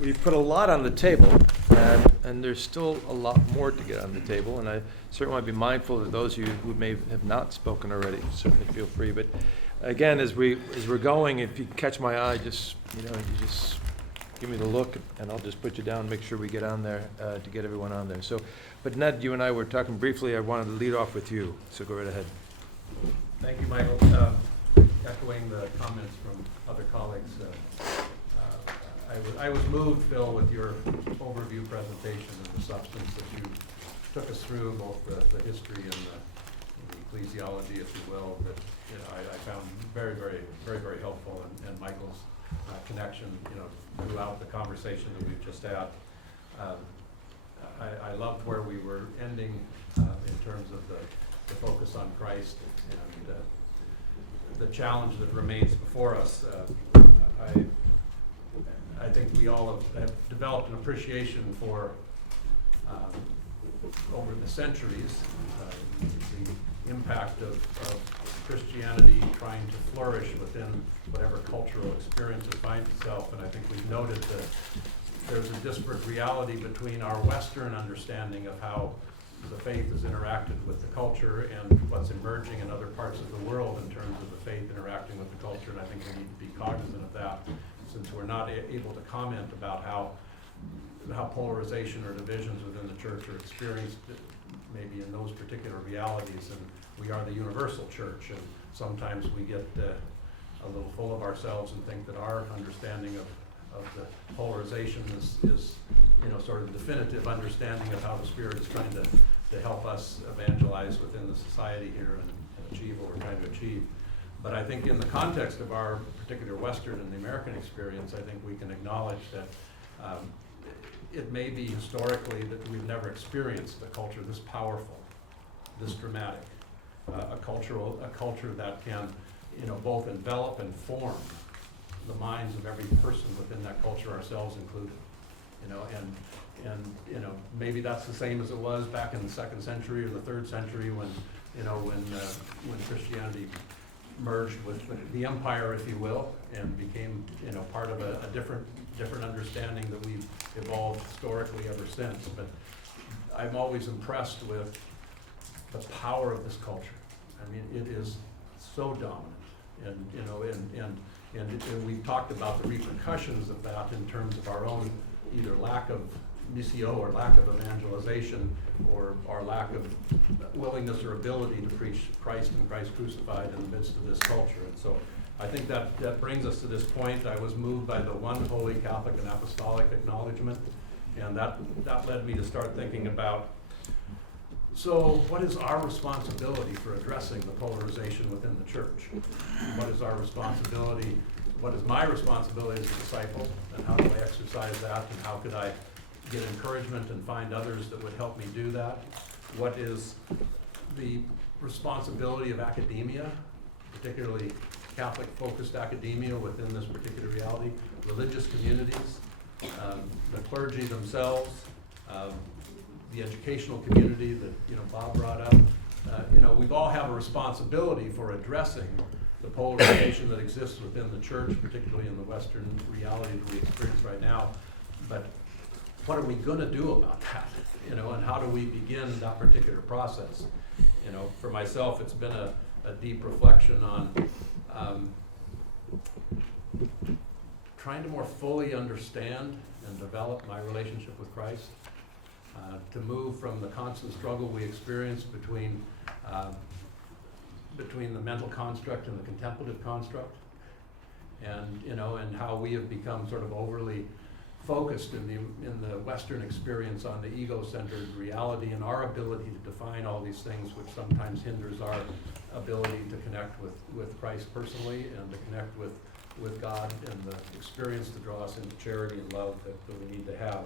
We put a lot on the table, and there's still a lot more to get on the table, and I certainly want to be mindful of those of you who may have not spoken already. Certainly feel free. But again, as we're going, if you catch my eye, just you just give me the look, and I'll just put you down, make sure we get on there to get everyone on there. So, but Ned, you and I were talking briefly. I wanted to lead off with you, so go right ahead. Thank you, Michael. Echoing the comments from other colleagues, I was moved, Phil, with your overview presentation and the substance that you took us through, both the history and the ecclesiology, if you will, that I found very, very, very, very helpful, and Michael's connection, throughout the conversation that we've just had. I loved where we were ending in terms of the focus on Christ and the challenge that remains before us. I think we all have developed an appreciation for, over the centuries, the impact of Christianity trying to flourish within whatever cultural experience it finds itself. And I think we've noted that there's a disparate reality between our Western understanding of how the faith has interacted with the culture and what's emerging in other parts of the world in terms of the faith interacting with the culture. And I think we need to be cognizant of that, since we're not able to comment about how polarization or divisions within the church are experienced maybe in those particular realities. And we are the universal church, and sometimes we get a little full of ourselves and think that our understanding of the polarization is sort of definitive understanding of how the Spirit is trying to help us evangelize within the society here and achieve what we're trying to achieve. But I think in the context of our particular Western and the American experience, I think we can acknowledge that it may be historically that we've never experienced a culture this powerful, this dramatic, a culture that can, both envelop and form the minds of every person within that culture, ourselves included. And maybe that's the same as it was back in the 2nd century or the 3rd century when Christianity merged with the empire, if you will, and became, part of a different understanding that we've evolved historically ever since. But I'm always impressed with the power of this culture. I mean, it is so dominant, and we've talked about the repercussions of that in terms of our own either lack of missio or lack of evangelization, or our lack of willingness or ability to preach Christ and Christ crucified in the midst of this culture. And so I think that brings us to this point. I was moved by the one holy Catholic and apostolic acknowledgement, and that led me to start thinking about, so what is our responsibility for addressing the polarization within the church? What is our responsibility? What is my responsibility as a disciple, and how do I exercise that, and how could I get encouragement and find others that would help me do that? What is the responsibility of academia, particularly Catholic-focused academia within this particular reality, religious communities, the clergy themselves, the educational community that Bob brought up. We've all have a responsibility for addressing the polarization that exists within the church, particularly in the Western reality that we experience right now. But what are we going to do about that? And how do we begin that particular process? For myself, it's been a deep reflection on trying to more fully understand and develop my relationship with Christ, to move from the constant struggle we experience between the mental construct and the contemplative construct, and how we have become sort of overly focused in the Western experience on the ego-centered reality and our ability to define all these things, which sometimes hinders our ability to connect with Christ personally and to connect with God and the experience to draw us into charity and love that we need to have.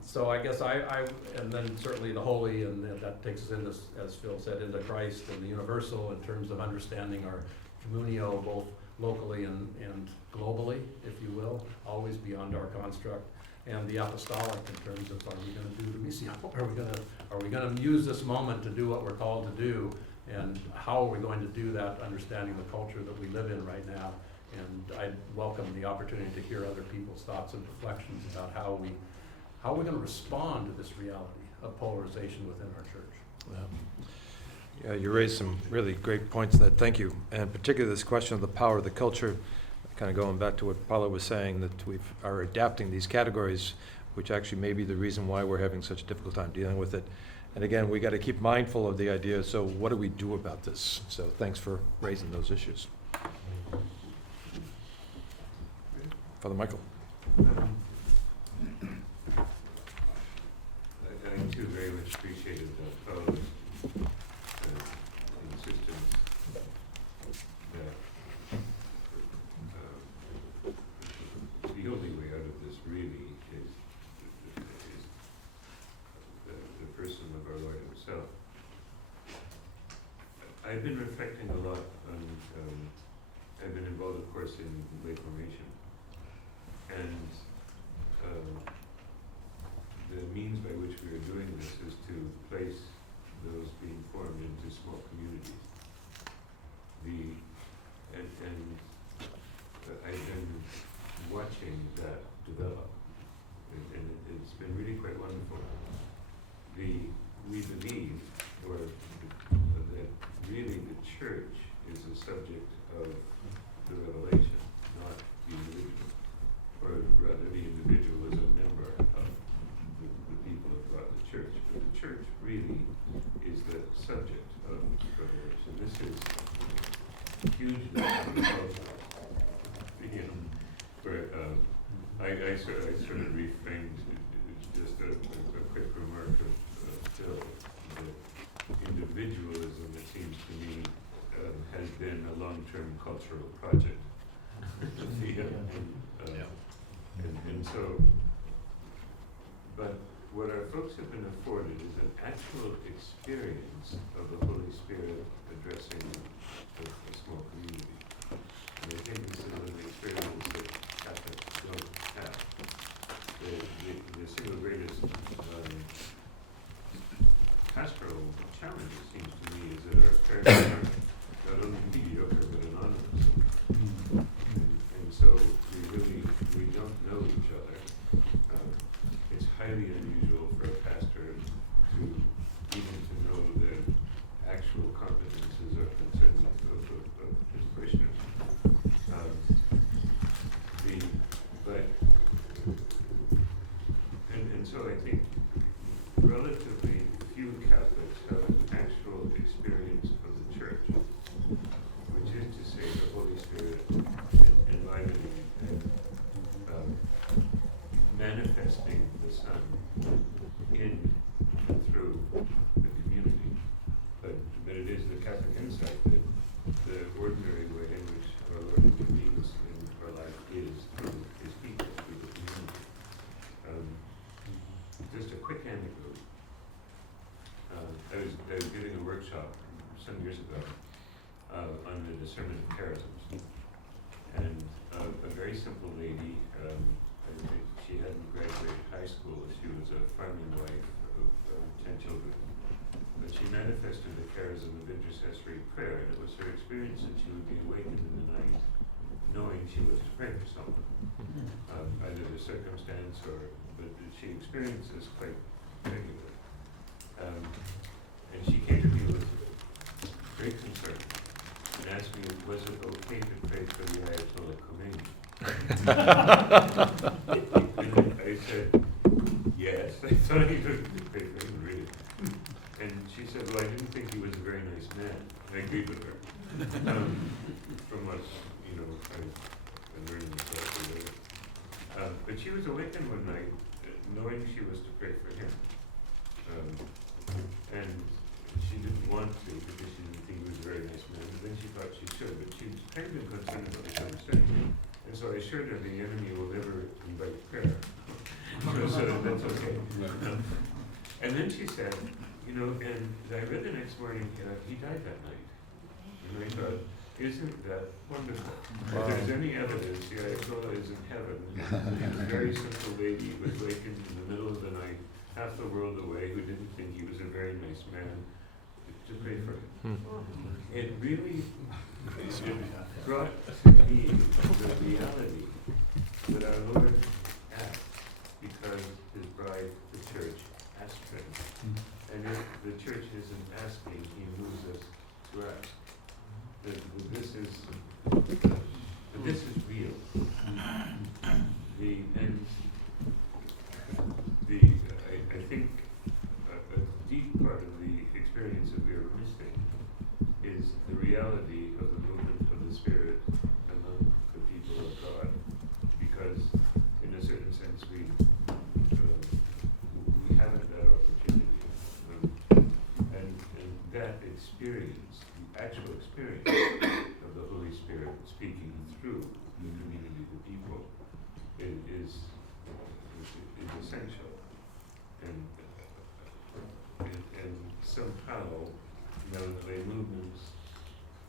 So I guess and then certainly the holy, and that takes us into, as Phil said, into Christ and the universal in terms of understanding our communio, both locally and globally, if you will, always beyond our construct, and the apostolic in terms of, are we going to do the missio? Are we going to use this moment to do what we're called to do, and how are we going to do that, understanding the culture that we live in right now, And I welcome the opportunity to hear other people's thoughts and reflections about how we're going to respond to this reality of polarization within our church. Yeah, you raised some really great points there. Thank you. And particularly this question of the power of the culture, kind of going back to what Paula was saying, that we are adapting these categories, which actually may be the reason why we're having such a difficult time dealing with it. And again, we got to keep mindful of the idea, so what do we do about this? So thanks for raising those issues. Father Michael. I too very much appreciated Paula's insistence that the only way out of this really is the person of our Lord himself. I've been reflecting a lot on, I've been involved, of course, in lay formation. And the means by which we are doing this is to place those being formed into small communities. I've been watching that develop, and it's been really quite wonderful. We believe, that really the church is the subject of the revelation, not the individual. Or rather, the individual is a member of the people of God, the church. But the church really is the subject of revelation. This is hugely important. Where I sort of reframed just a quick remark of Phil, that individualism, it seems to me, has been a long-term cultural project. And so, but what our folks have been afforded is an actual experience of the Holy Spirit addressing a small community. And I think this is an experience that Catholics don't have. The single greatest pastoral challenge, it seems to me, is that our prayers are not only mediocre but anonymous. And so we don't know each other. It's highly unusual for a pastor to even to know the actual competences or concerns of his parishioners. And so I think relatively few Catholics have an actual experience of the church, which is to say the Holy Spirit enlivening and manifesting the Son in and through the community. But it is the Catholic insight that the ordinary way in which our Lord intervenes in our life is through his people, through the community. Just a quick anecdote. I was giving a workshop some years ago on the discernment of charisms, and a very simple lady. I think she hadn't graduated high school. She was a farming wife of 10 children, but she manifested the charism of intercessory prayer, and it was her experience that she would be awakened in the night, knowing she was to pray for someone, either the circumstance but she experienced this quite regularly. And she came to me with great concern and asked me, was it okay to pray for the Ayatollah Khomeini? And I said, yes. I thought he would pray for him, really. And she said, well, I didn't think he was a very nice man. I agreed with her. From what, I learned in the class later. But she was awakened one night, knowing she was to pray for him. And she didn't want to because she didn't think he was a very nice man. And then she thought she should, but she was kind of concerned about the circumstance. And so I assured her the enemy will never invite prayer. So that's okay. And then she said, and I read the next morning, he died that night. And I thought, isn't that wonderful? Wow. If there's any evidence, the Ayatollah is in heaven. This very simple lady was wakened in the middle of the night, half the world away, who didn't think he was a very nice man, to pray for him. It really It brought to me the reality that our Lord asked because his bride, the church, asked him. And if the church isn't asking, he moves us to ask. That this is real. I think a deep part of the experience that we are missing is the reality of the movement of the Spirit among the people of God, because in a certain sense we haven't that opportunity, and that experience, the actual experience of the Holy Spirit speaking through the community, the people, is essential, and somehow, lay movements,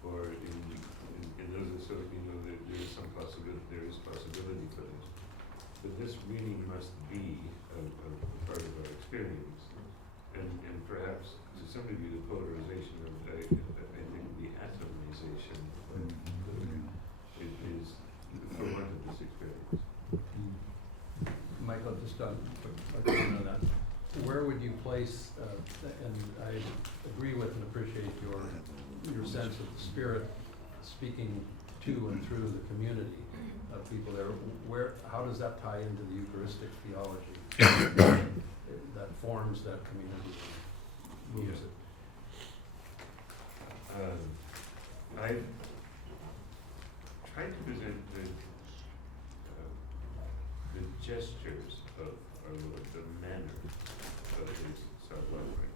or in those sort of, there is some possibility, possibility for this. But this really must be a part of our experience, and perhaps to some degree the polarization of, I think the atomization is for want of this experience. Michael, just a quick comment on that. Where would you place, and I agree with and appreciate your sense of the Spirit speaking to and through the community of people there. How does that tie into the Eucharistic theology that forms that community, moves it? I've tried to present the gestures of our Lord, the manner of his self-offering,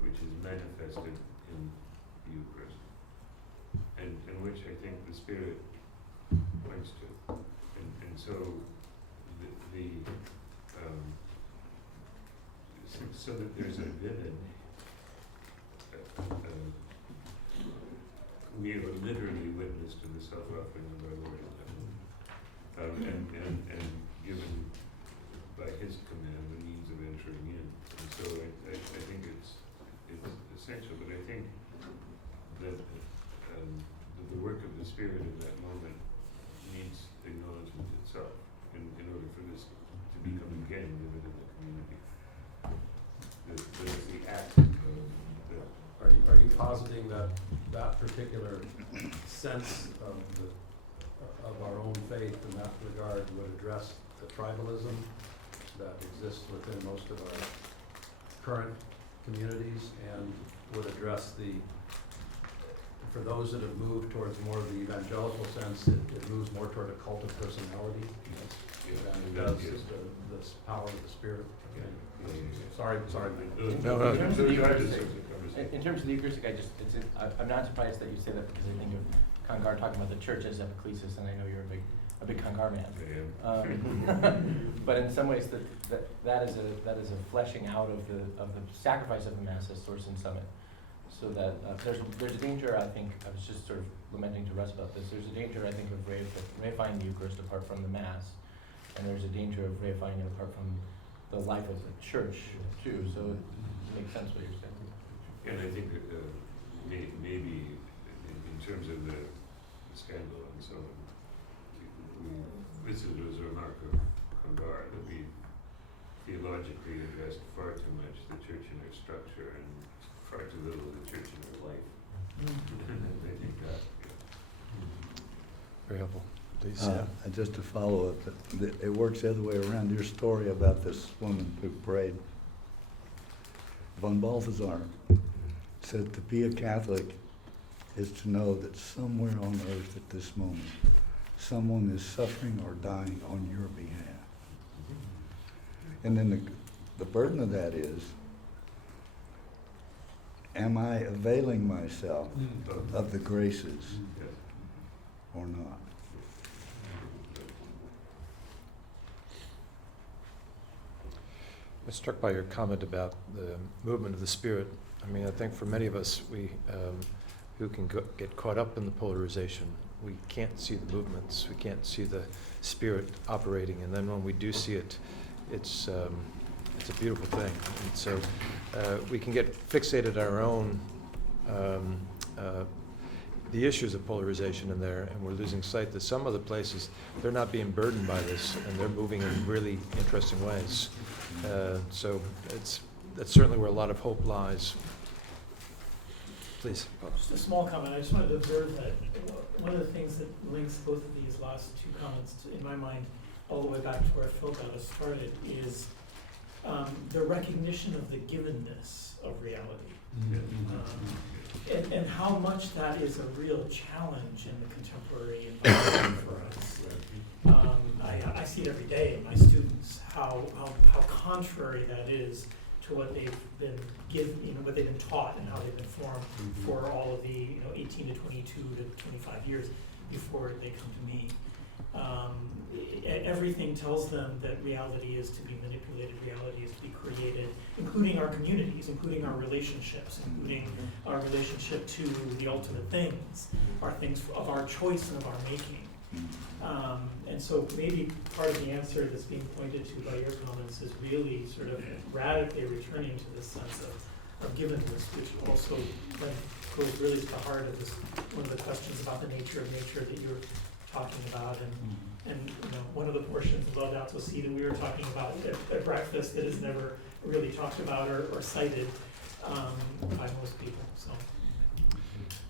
which is manifested in the Eucharist, and which I think the Spirit points to. And so so that there's a vivid, we are literally witness to the self-offering of our Lord in heaven, and given by his command the means of entering in. And so I think it's essential, but I think that the work of the Spirit in that moment needs acknowledgement itself in order for this to become again vivid in the community. The act of the. Are you positing that particular sense of our own faith in that regard would address the tribalism that exists within most of our current communities, and would address for those that have moved towards more of the evangelical sense, it moves more toward a cult of personality than it does the power of the Spirit? Sorry. No. In terms of the Eucharistic, I'm not surprised that you say that, because I think of Congar talking about the church as epiclesis, and I know you're a big Congar man. But in some ways, that is a fleshing out of the sacrifice of the Mass as source and summit. So that there's a danger, I think, I was just sort of lamenting to Russ about this, there's a danger, I think, of reifying the Eucharist apart from the Mass, and there's a danger of reifying it apart from the life of the church, too, so it makes sense what you're saying. And I think that maybe in terms of the scandal and so on, this is a remark of Congar, that we theologically invest far too much the church in our structure and far too little the church in our life. And I think that, Very helpful. Please. And just to follow up, it works the other way around. Your story about this woman who prayed. Von Balthasar said to be a Catholic is to know that somewhere on earth at this moment, someone is suffering or dying on your behalf. And then the burden of that is, am I availing myself of the graces or not? I was struck by your comment about the movement of the Spirit. I mean, I think for many of us, who can get caught up in the polarization, we can't see the movements, we can't see the Spirit operating, and then when we do see it, it's a beautiful thing. And so we can get fixated on our own the issues of polarization in there, and we're losing sight that some other places, they're not being burdened by this, and they're moving in really interesting ways. So that's certainly where a lot of hope lies. Please. Just a small comment. I just wanted to observe that one of the things that links both of these last two comments, in my mind, all the way back to where Phil got us started, is the recognition of the givenness of reality. And how much that is a real challenge in the contemporary environment for us. I see it every day in my students, how contrary that is to what they've been given, what they've been taught and how they've been formed for all of the 18 to 22 to 25 years before they come to me. Everything tells them that reality is to be manipulated, reality is to be created, including our communities, including our relationships, including our relationship to the ultimate things, are things of our choice and of our making. And so maybe part of the answer that's being pointed to by your comments is really sort of radically returning to this sense of givenness, which also goes really to the heart of this, one of the questions about the nature of nature that you're talking about, and one of the portions of Laudato Si that we were talking about at breakfast that is never really talked about or cited by most people. So.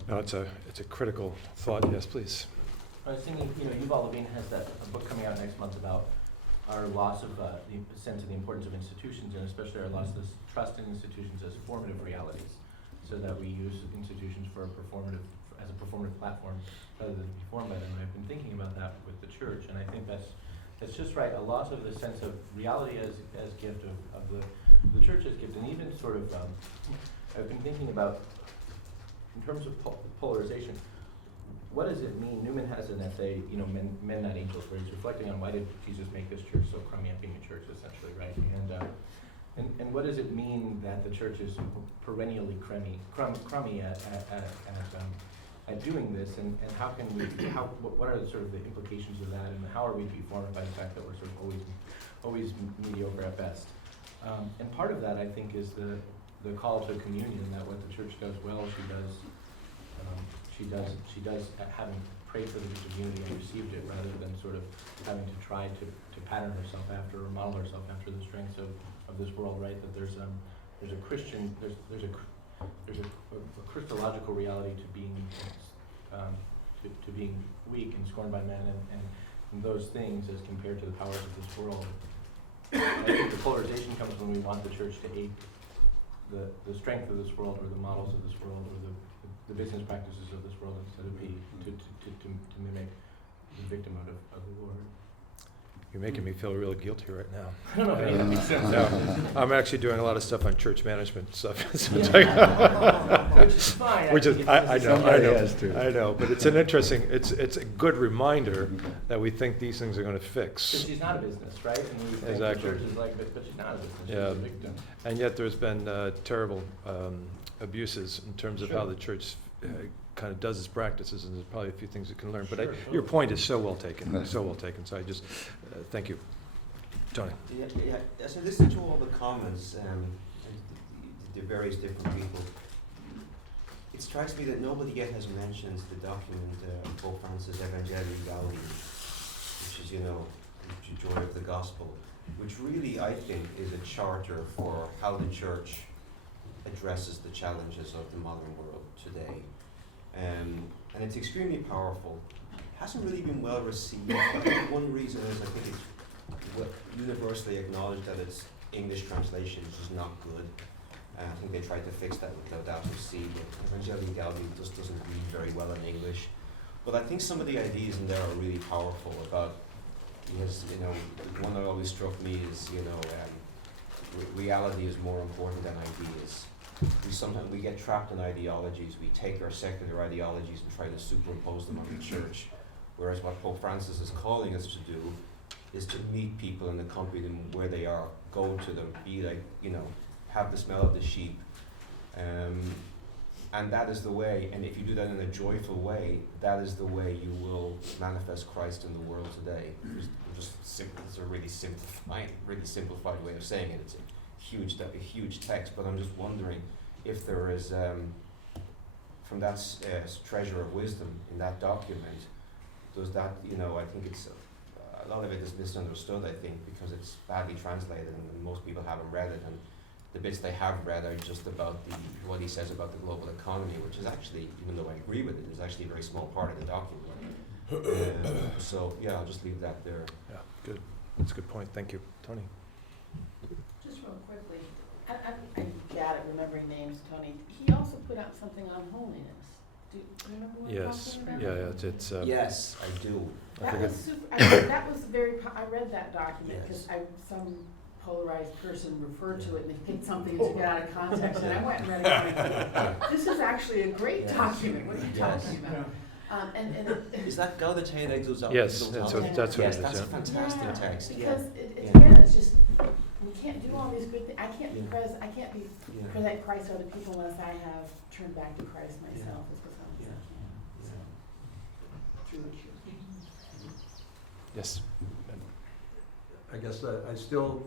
No, it's a critical thought. Yes, please. I was thinking, Yuval Levine has a book coming out next month about our loss of the sense of the importance of institutions, and especially our loss of trust in institutions as formative realities, so that we use institutions as a performative platform rather than be formed by them. And I've been thinking about that with the church, and I think that's just right. A loss of the sense of reality as gift of the church as gift, and even sort of I've been thinking about in terms of polarization. What does it mean? Newman has an essay, Men Not Angels, where he's reflecting on why did Jesus make this church so crummy at being a church, essentially, right? And what does it mean that the church is perennially crummy at doing this? And how can we? What are sort of the implications of that? And how are we to be formed by the fact that we're sort of always mediocre at best? And part of that, I think, is the call to communion. That what the church does well, she does, having prayed for the gift of unity and received it, rather than sort of having to try to pattern herself after or model herself after the strengths of this world, right? That there's a Christian, there's a Christological reality to being to being weak and scorned by men and those things as compared to the powers of this world. I think the polarization comes when we want the church to ape the strength of this world, or the models of this world, or the business practices of this world, instead of to mimic the victim of the Lord. You're making me feel really guilty right now. I don't know if any of that makes sense. No, I'm actually doing a lot of stuff on church management stuff. Which is fine. Which is, I know, but it's an interesting, it's a good reminder that we think these things are going to fix. Because she's not a business, right? And we think Exactly. the church is like, but she's not a business. Yeah. She's a victim. And yet there's been terrible abuses in terms of Sure. how the church kind of does its practices, and there's probably a few things it can learn. But Sure, your point is so well taken, so well taken. So I just, thank you. Tony. Yeah. As I listen to all the comments and the various different people, it strikes me that nobody yet has mentioned the document Pope Francis' Evangelii Gaudium, which is, the joy of the gospel, which really, I think, is a charter for how the church addresses the challenges of the modern world today. And it's extremely powerful. It hasn't really been well received. I think one reason is I think it's universally acknowledged that its English translation is not good. I think they tried to fix that with Laudato Si, but Evangelii Gaudium just doesn't read very well in English. But I think some of the ideas in there are really powerful about, because, the one that always struck me is, reality is more important than ideas. Sometimes we get trapped in ideologies. We take our secular ideologies and try to superimpose them on the church. Whereas what Pope Francis is calling us to do is to meet people and accompany them where they are, go to them, be like, have the smell of the sheep. And that is the way, and if you do that in a joyful way, that is the way you will manifest Christ in the world today. It's a really simplified way of saying it. It's a huge text, but I'm just wondering if there is from that treasure of wisdom in that document, does that, you know, I think it's, a lot of it is misunderstood, I think, because it's badly translated and most people haven't read it, and the bits they have read are just about what he says about the global economy, which is actually, even though I agree with it, is actually a very small part of the document. So, yeah, I'll just leave that there. Yeah, good. That's a good point. Thank you. Tony? Just real quickly, I'm bad at remembering names, Tony. He also put out something on holiness. Do you remember what I'm Yes. talking about? Yeah, it's Yes, I do. I That forget. was super, that was I read that document because some polarized person referred to it and they picked something to get out of context and I went and read it. This is actually a great document. What are you talking about? Is that Gaudete exultate? Yes, that's what Yes, it is, that's yeah. a fantastic text, yeah. Because Yeah. again, it's just, we can't do all these good things. I can't be Yeah. Yeah. present Christ to other people unless I have turned back to Christ myself. Is what I'm Yeah. saying. Yeah. Yes. I guess I still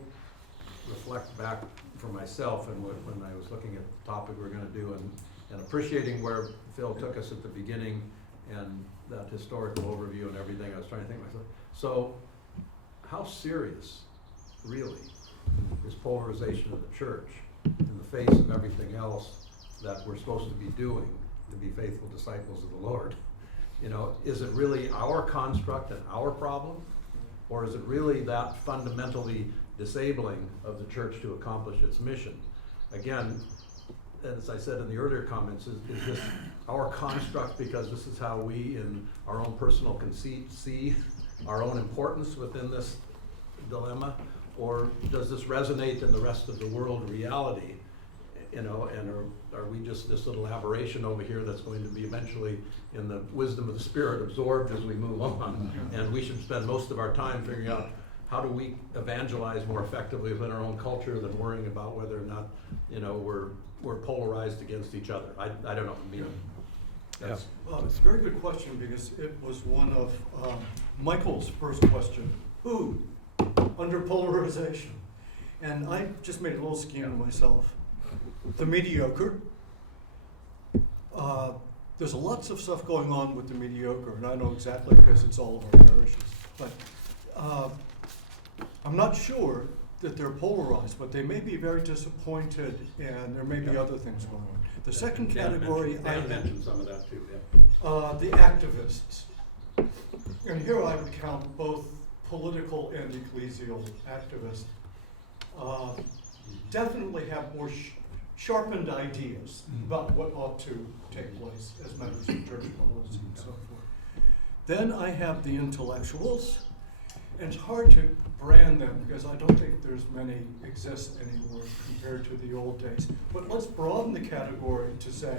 reflect back for myself and when I was looking at the topic we're gonna do and appreciating where Phil took us at the beginning and that historical overview and everything, I was trying to think myself. So how serious, really, is polarization of the church in the face of everything else that we're supposed to be doing to be faithful disciples of the Lord? You know, is it really our construct and our problem? Or is it really that fundamentally disabling of the church to accomplish its mission? Again, as I said in the earlier comments, is this our construct because this is how we in our own personal conceit see our own importance within this dilemma? Or does this resonate in the rest of the world reality? You know, and are we just this little aberration over here that's going to be eventually in the wisdom of the Spirit absorbed as we move on? And we should spend most of our time figuring out how do we evangelize more effectively within our own culture than worrying about whether or not, you know, we're polarized against each other. I don't know. I mean, that's, It's a very good question because it was one of Michael's first question. Who under polarization? And I just made a little scheme myself. The mediocre. There's lots of stuff going on with the mediocre, and I know exactly because it's all of our parishes. But I'm not sure that they're polarized, but they may be very disappointed, and there may be other things going on. The second category, Dan mentioned some of that too, yeah. the activists. And here I would count both political and ecclesial activists. Definitely have more sharpened ideas about what ought to take place as members of church policy and so forth. Then I have the intellectuals, and it's hard to brand them because I don't think there's many exist anymore compared to the old days. But let's broaden the category to say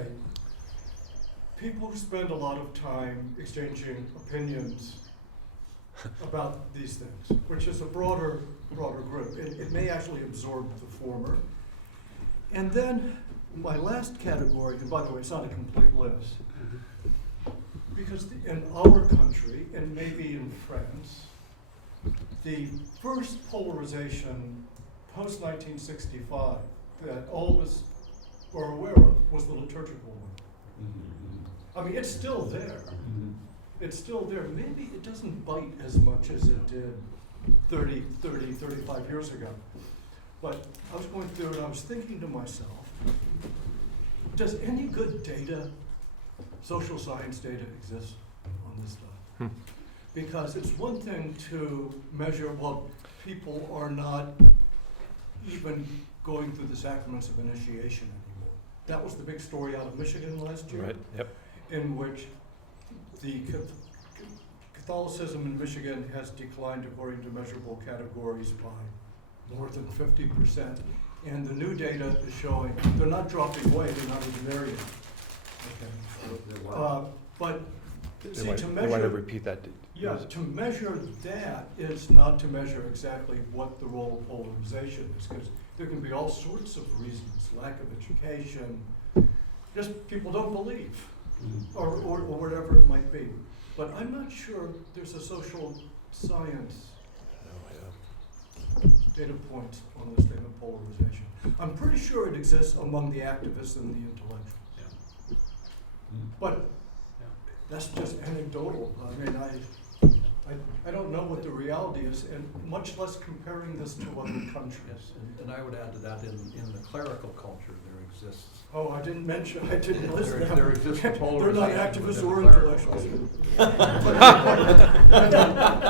people who spend a lot of time exchanging opinions about these things, which is a broader group. It may actually absorb the former. And then my last category, and by the way, it's not a complete list, because in our country, and maybe in France, the first polarization post-1965 that all of us are aware of was the liturgical one. I mean, it's still there. It's still there. Maybe it doesn't bite as much as it did 30, 35 years ago. But I was going through it and I was thinking to myself, does any good data, social science data, exist on this stuff? Because it's one thing to measure, well, people are not even going through the sacraments of initiation anymore. That was the big story out of Michigan last year. Right, yep. In which the Catholicism in Michigan has declined according to measurable categories by more than 50%. And the new data is showing they're not dropping away, they're not even there yet. Okay. But see, to They want to measure, repeat that. yeah, to measure that is not to measure exactly what the role of polarization is, because there can be all sorts of reasons, lack of education, just people don't believe, or whatever it might be. But I'm not sure there's a social science data point on the statement of polarization. I'm pretty sure it exists among the activists and the intellectuals. But that's just anecdotal. I mean, I don't know what the reality is, and much less comparing this to other countries. Yes, and I would add to that, in the clerical culture, there exists. Oh, I didn't list There- them. there exists a They're not polarization activists within or the clerical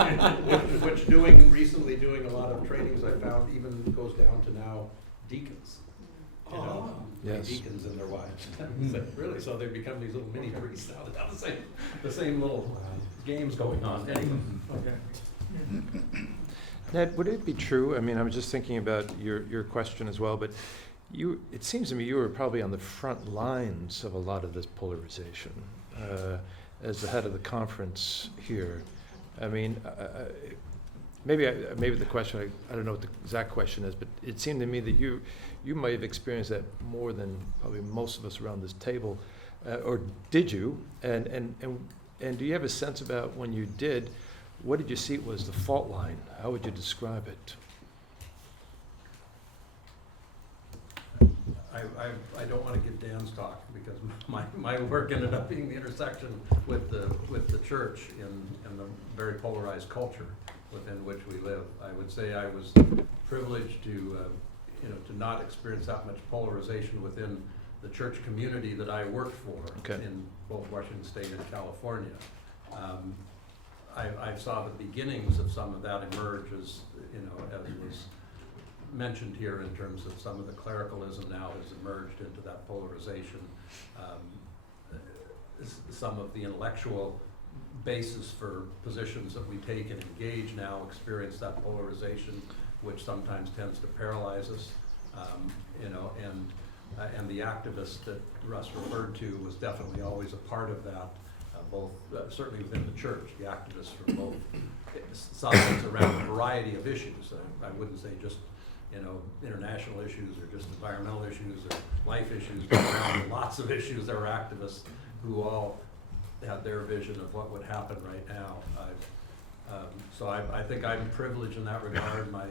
intellectuals. Which recently doing a lot of trainings, I found even goes down to now deacons. You know, Yes. deacons and their wives. Really, so they become these little mini priests now that have the same little games going on. Anyway, okay. Ned, would it be true, I mean, I was just thinking about your question as well, but it seems to me you were probably on the front lines of a lot of this polarization as the head of the conference here. I mean, maybe the question, I don't know what the exact question is, but it seemed to me that you might have experienced that more than probably most of us around this table, or did you? And do you have a sense about when you did, what did you see was the fault line? How would you describe it? I don't want to give Dan's talk because my work ended up being the intersection with the church in the very polarized culture within which we live. I would say I was privileged to not experience that much polarization within the church community that I worked for in both Washington State and California. I saw the beginnings of some of that emerge as was mentioned here in terms of some of the clericalism now has emerged into that polarization. Some of the intellectual basis for positions that we take and engage now experience that polarization, which sometimes tends to paralyze us. And the activist that Russ referred to was definitely always a part of that, both certainly within the church, the activists from both sides around a variety of issues. I wouldn't say just international issues or just environmental issues or life issues, but around lots of issues there were activists who all had their vision of what would happen right now. So I think I'm privileged in that regard. My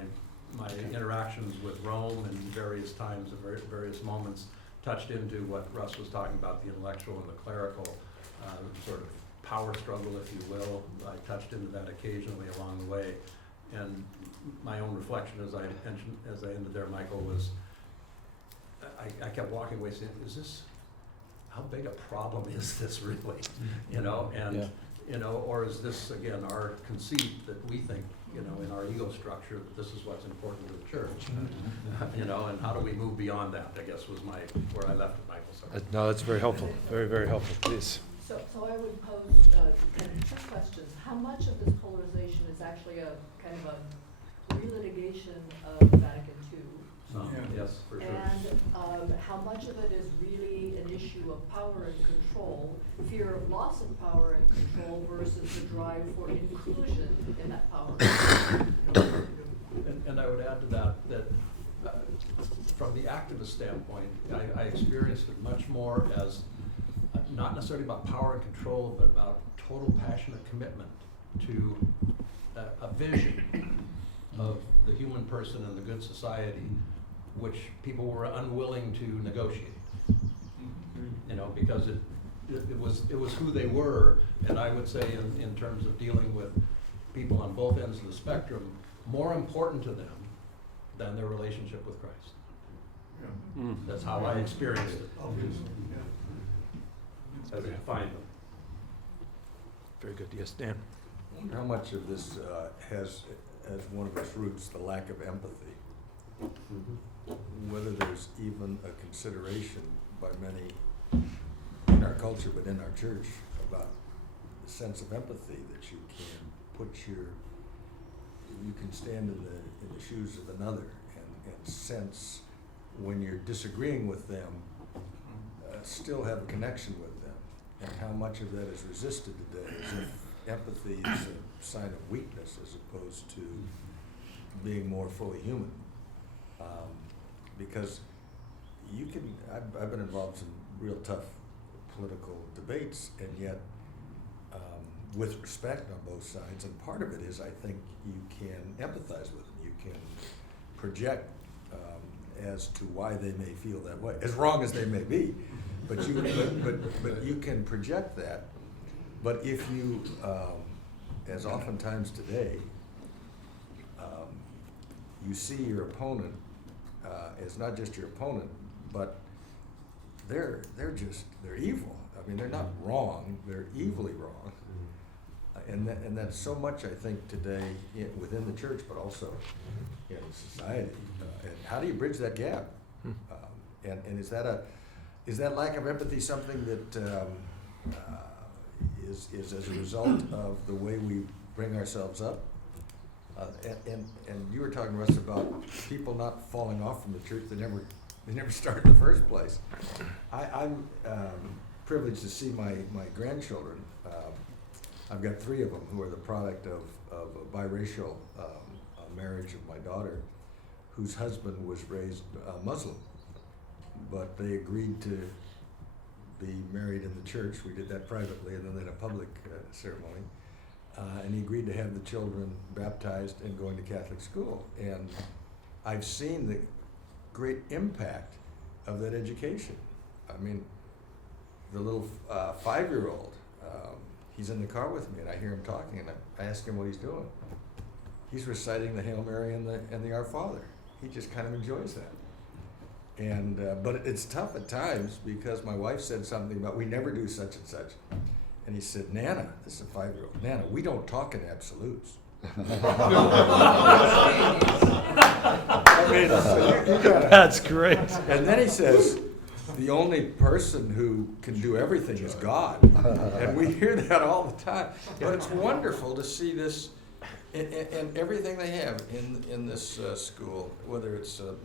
interactions with Rome and various times and various moments touched into what Russ was talking about, the intellectual and the clerical sort of power struggle, if you will. I touched into that occasionally along the way. And my own reflection, as I ended there, Michael, was I kept walking away saying, how big a problem is this really? Or is this, again, our conceit that we think, in our ego structure, that this is what's important to the church? And how do we move beyond that, I guess, was where I left it, Michael. Sorry. No, that's very helpful, very, very helpful, please. So I would pose two questions. How much of this polarization is actually a kind of a re-litigation of Vatican II? Yes, for sure. And how much of it is really an issue of power and control, fear of loss of power and control versus the drive for inclusion in that power? And I would add to that from the activist standpoint, I experienced it much more as not necessarily about power and control, but about total passionate commitment to a vision of the human person and the good society, which people were unwilling to negotiate. Because it was who they were, and I would say in terms of dealing with people on both ends of the spectrum, more important to them than their relationship with Christ. Yeah. That's how I experienced it. Obviously, As I find them. Very good, yes, Dan. How much of this has as one of its roots the lack of empathy? Whether there's even a consideration by many in our culture, but in our church, about the sense of empathy that you can stand in the shoes of another and sense when you're disagreeing with them, still have a connection with them, and how much of that is resisted today as if empathy is a sign of weakness as opposed to being more fully human. Because I've been involved in some real tough political debates, and yet with respect on both sides, and part of it is I think you can empathize with them, you can project as to why they may feel that way, as wrong as they may be, but you can project that. But if you, as oftentimes today, you see your opponent as not just your opponent, but they're evil. I mean, they're not wrong, they're evilly wrong. And that's so much, I think, today within the church, but also in society. And how do you bridge that gap? And is that lack of empathy something that is as a result of the way we bring ourselves up? And you were talking to us about people not falling off from the church. They never started in the first place. I'm privileged to see my grandchildren. I've got 3 of them who are the product of a biracial marriage of my daughter, whose husband was raised Muslim, but they agreed to be married in the church. We did that privately, and then they had a public ceremony. And he agreed to have the children baptized and going to Catholic school. And I've seen the great impact of that education. I mean, the little 5-year-old, he's in the car with me, and I hear him talking, and I ask him what he's doing. He's reciting the Hail Mary and the Our Father. He just kind of enjoys that. And but it's tough at times because my wife said something about we never do such and such. And he said, Nana, this is a 5-year-old, Nana, we don't talk in absolutes. I mean, That's great. And then he says, the only person who can do everything is God. And we hear that all the time. But it's wonderful to see this in everything they have in this school, whether it's the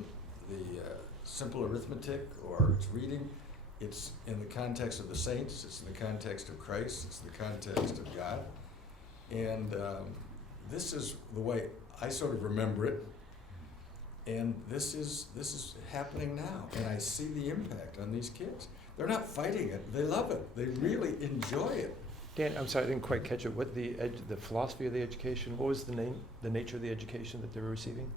simple arithmetic or it's reading. It's in the context of the saints, it's in the context of Christ, it's the context of God. And this is the way I sort of remember it. And this is happening now. And I see the impact on these kids. They're not fighting it, they love it. They really enjoy it. Dan, I'm sorry, I didn't quite catch it. What the philosophy of the education, what was the nature of the education that they were receiving?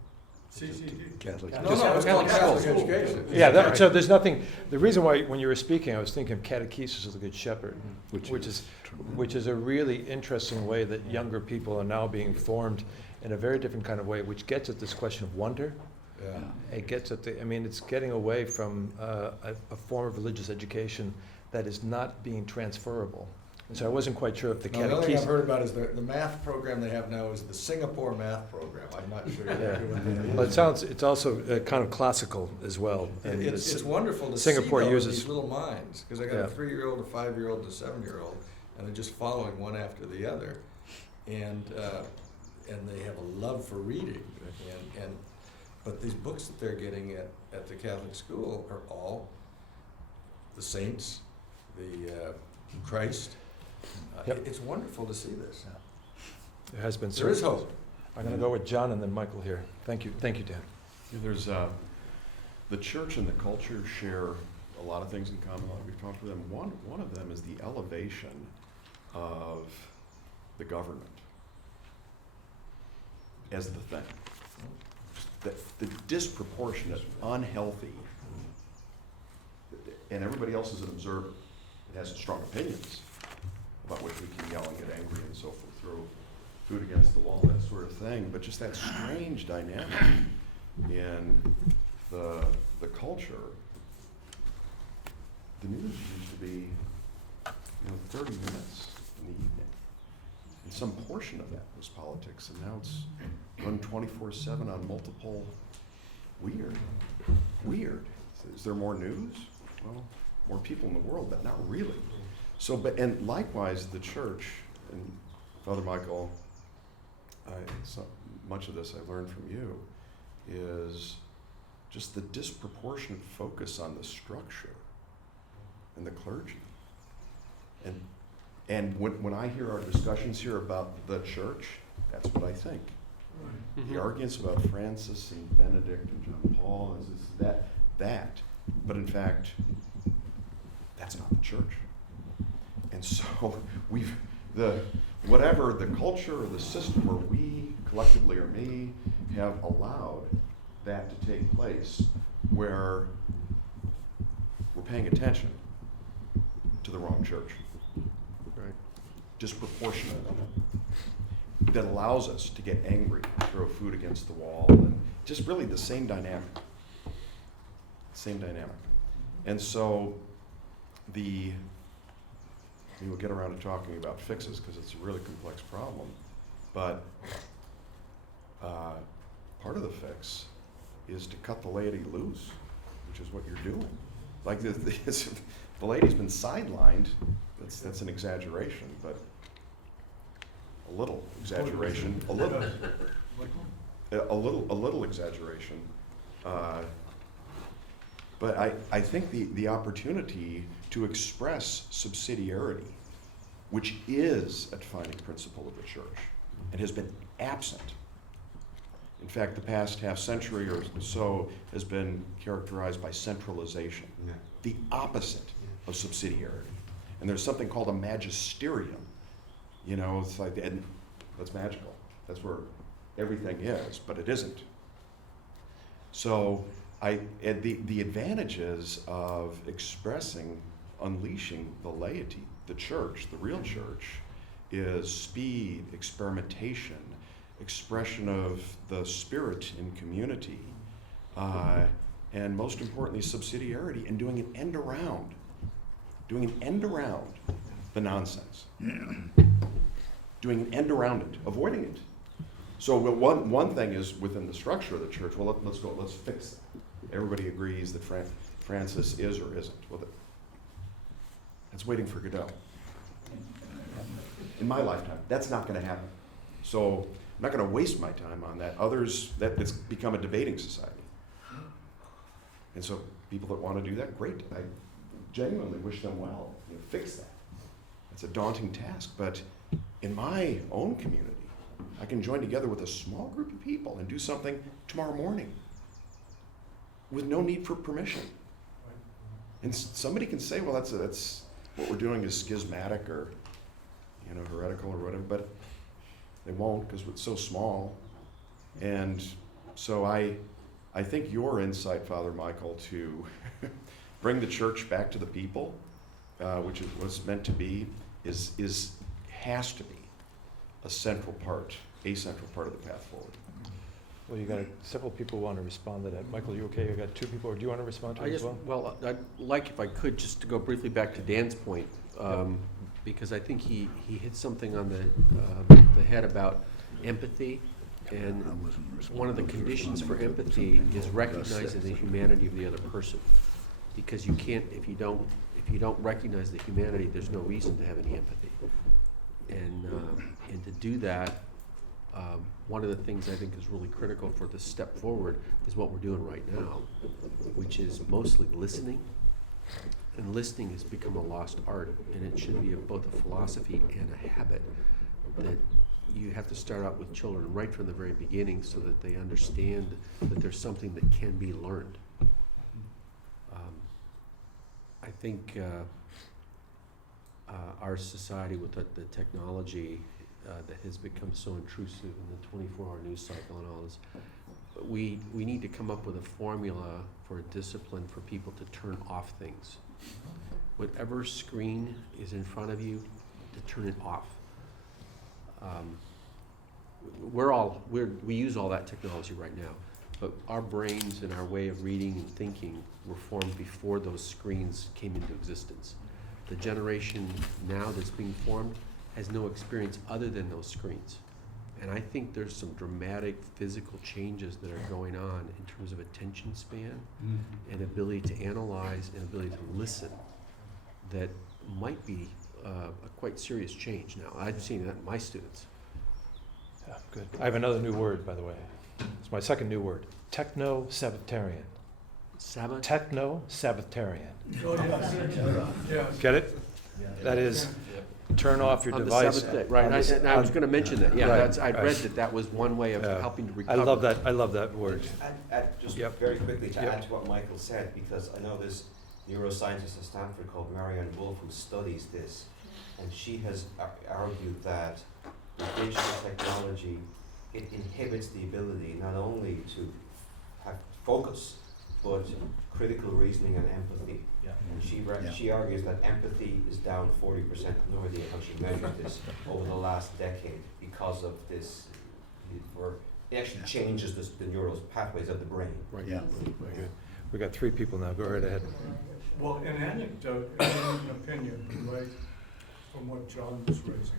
CCD. Catholic. No, it's called Catholic education. Yeah, so there's nothing, the reason why, when you were speaking, I was thinking of catechesis of the Good Shepherd, which is a really interesting way that younger people are now being formed in a very different kind of way, which gets at this question of wonder. Yeah. It gets at it's getting away from a form of religious education that is not being transferable. And so I wasn't quite sure if the No, the only thing I've catechesis. heard about is the math program they have now is the Singapore math program. I'm not sure exactly what that is. Well, it's also kind of classical as well. And It's wonderful to Singapore see though, uses- these little minds, because I got Yeah. a 3-year-old, a 5-year-old, and a 7-year-old, and they're just following one after the other, and they have a love for reading, but these books that they're getting at the Catholic school are all the saints, the Christ. Yep. It's wonderful to see this. There has been. There is hope. I'm going to go with John and then Michael here. Thank you, Dan. There's the church and the culture share a lot of things in common. We've talked to them. One of them is the elevation of the government as the thing. The disproportionate, unhealthy, and everybody else is an observer. It has strong opinions about which we can yell and get angry and so forth, throw food against the wall, that sort of thing. But just that strange dynamic in the culture. The news used to be, 30 minutes in the evening, and some portion of that was politics, and now it's run 24/7 on multiple. Weird. Is there more news? Well, more people in the world, but not really. So, and likewise, the church, and Father Michael, so much of this I learned from you, is just the disproportionate focus on the structure and the clergy. And when I hear our discussions here about the church, that's what I think. Mm-hmm. The arguments about Francis and Benedict and John Paul is that, but in fact, that's not the church. And so whatever the culture or the system, or we collectively or me have allowed that to take place, where we're paying attention to the wrong church. Right. Disproportionately. That allows us to get angry, throw food against the wall, and just really the same dynamic. Same dynamic. And so we will get around to talking about fixes because it's a really complex problem. But part of the fix is to cut the laity loose, which is what you're doing. Like the laity's been sidelined. That's an exaggeration, but a little exaggeration, a little exaggeration. But I think the opportunity to express subsidiarity, which is a defining principle of the church, and has been absent. In fact, the past half century or so has been characterized by centralization, the opposite of subsidiarity. And there's something called a magisterium. You know, it's like, and that's magical. That's where everything is, but it isn't. So the advantages of expressing, unleashing the laity, the church, the real church, is speed, experimentation, expression of the spirit in community, and most importantly, subsidiarity, and doing an end around the nonsense. Doing an end around it, avoiding it. So one thing is within the structure of the church, well, let's fix that. Everybody agrees that Francis is or isn't. Well, that's waiting for Godot. In my lifetime, that's not going to happen. So I'm not going to waste my time on that. Others, it's become a debating society. And so people that want to do that, great. I genuinely wish them well. Fix that. It's a daunting task, but in my own community, I can join together with a small group of people and do something tomorrow morning with no need for permission. And somebody can say, well, that's what we're doing is schismatic or heretical or whatever, but they won't because it's so small. And so I think your insight, Father Michael, to bring the church back to the people, which is what it's meant to be, has to be a central part of the path forward. Well, you got several people who want to respond to that. Michael, you okay? You got two people, or do you want to respond to it as well? I'd like, if I could, just to go briefly back to Dan's point, because I think he hit something on the head about empathy, and one of the conditions for empathy is recognizing the humanity of the other person, because you can't, if you don't recognize the humanity, there's no reason to have any empathy, and to do that. One of the things I think is really critical for the step forward is what we're doing right now, which is mostly listening. And listening has become a lost art, and it should be both a philosophy and a habit that you have to start out with children right from the very beginning so that they understand that there's something that can be learned. I think our society with the technology that has become so intrusive in the 24-hour news cycle and all this, we need to come up with a formula for a discipline for people to turn off things. Whatever screen is in front of you, to turn it off. We use all that technology right now, but our brains and our way of reading and thinking were formed before those screens came into existence. The generation now that's being formed has no experience other than those screens. And I think there's some dramatic physical changes that are going on in terms of attention span and ability to analyze and ability to listen that might be a quite serious change now. I've seen that in my students. Yeah, good. I have another new word, by the way. It's my second new word. Techno-Sabbatarian. Sabbath? Techno-Sabbatarian. Oh, yes. Get it? That is, turn off your On the device. Sabbath day, right? I was going to mention that. Yeah, Right, I'd read that was one way of helping to recover. I love that word. Just Yep. very quickly to Yep. add to what Michael said, because I know this neuroscientist at Stanford called Marianne Wolf who studies this, and she has argued that with digital technology, it inhibits the ability not only to have focus, but critical reasoning and empathy. Yeah. And Yeah. she argues that empathy is down 40%, no idea how she measured this, over the last decade because of this, it actually changes the neural pathways of the brain. Right. Yeah. Very good. We got 3 people now. Go right ahead. Well, an anecdote, an opinion, right, from what John was raising.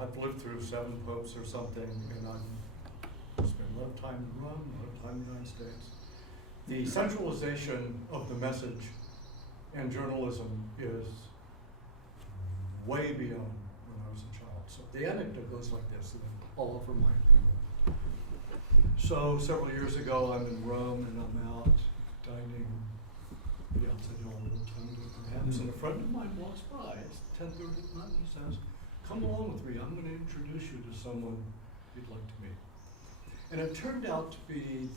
I've lived through 7 popes or something, and I've spent a lot of time in Rome, a lot of time in the United States. The centralization of the message and journalism is way beyond when I was a child. So the anecdote goes like this, and then I'll offer my opinion. So several years ago, I'm in Rome, and I'm out dining Piazza del Rotondo, perhaps, and a friend of mine walks by. It's 10:30 at night. He says, "Come along with me. I'm going to introduce you to someone you'd like to meet." And it turned out to be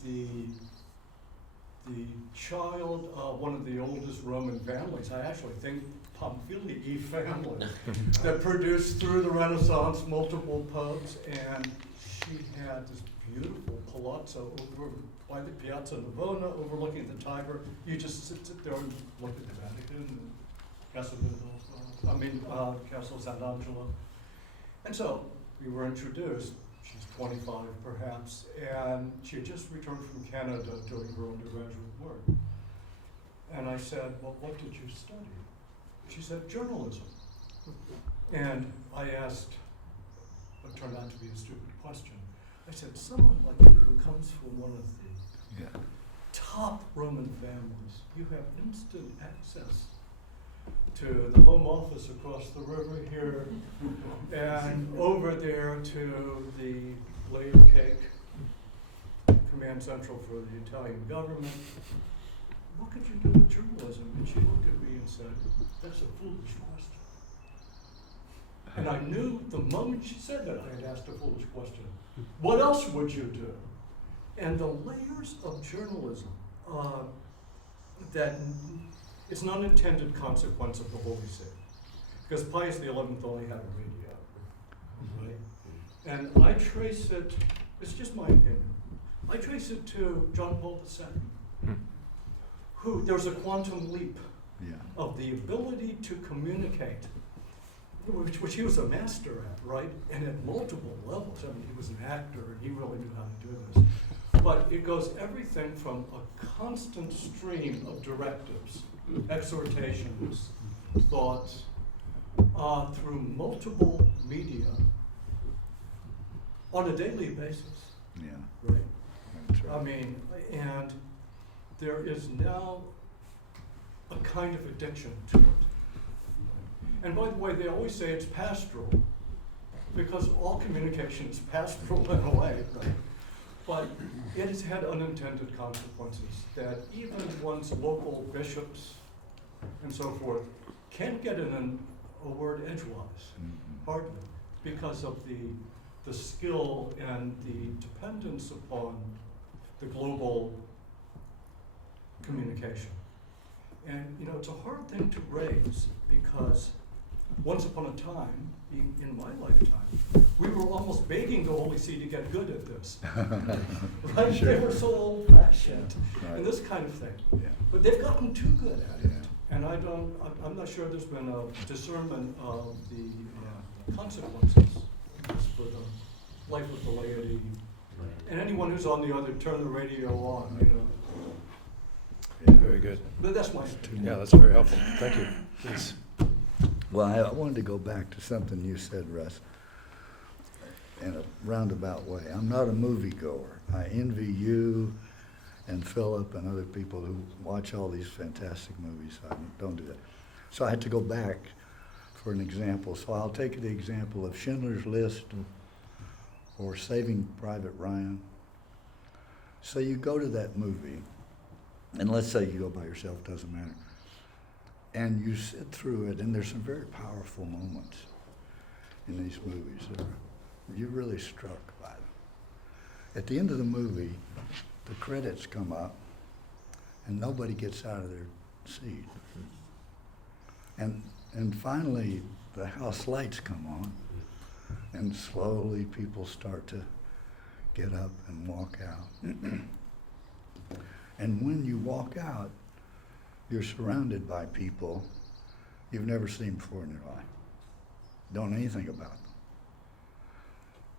the child of one of the oldest Roman families. I actually think Pamphilii family that produced through the Renaissance multiple popes, and she had this beautiful palazzo over by the Piazza Navona, overlooking the Tiber. You just sit there and look at the Vatican and Castle Sant'Angelo. And so we were introduced. She's 25 perhaps, and she had just returned from Canada doing her undergraduate work. And I said, "Well, what did you study?" She said, "Journalism." And I asked what turned out to be a stupid question. I said, "Someone like you who comes from one of the top Roman families, you have instant access to the home office across the river here, and over there to the layer cake command central for the Italian government. What could you do with journalism?" And she looked at me and said, "That's a foolish question." And I knew the moment she said that I had asked a foolish question. What else would you do? And the layers of journalism that it's an unintended consequence of the Holy See. Because Pius XI only had a radio, right? And I trace it, it's just my opinion, I trace it to John Paul II, who, there's a quantum leap of the ability to communicate, which he was a master at, right? And at multiple levels. I mean, he was an actor and he really knew how to do this. But it goes everything from a constant stream of directives, exhortations, thoughts, through multiple media on a daily basis, right? That's right. I mean, and there is now a kind of addiction to it. And by the way, they always say it's pastoral, because all communication is pastoral in a way, right? But it has had unintended consequences that even one's local bishops and so forth can't get in a word edgewise, hardly, because of the skill and the dependence upon the global communication. And you know, it's a hard thing to raise, because once upon a time, in my lifetime, we were almost begging the Holy See to get good at this. Right? Sure. They were so old-fashioned, Right. and this kind of thing. Yeah. But they've gotten too good at it. Yeah. And I'm not sure there's been a discernment of the consequences for the life of the laity. And anyone who's on the other, turn the radio on, you know. Very good. But that's my opinion. Yeah, that's very helpful. Thank you. Please. Well, I wanted to go back to something you said, Russ, in a roundabout way. I'm not a moviegoer. I envy you and Philip and other people who watch all these fantastic movies. I don't do that. So I had to go back for an example. So I'll take the example of Schindler's List or Saving Private Ryan. So you go to that movie, and let's say you go by yourself, doesn't matter. And you sit through it, and there's some very powerful moments in these movies that you're really struck by them. At the end of the movie, the credits come up, and nobody gets out of their seat. And finally, the house lights come on, and slowly people start to get up and walk out. And when you walk out, you're surrounded by people you've never seen before in your life. Don't know anything about them.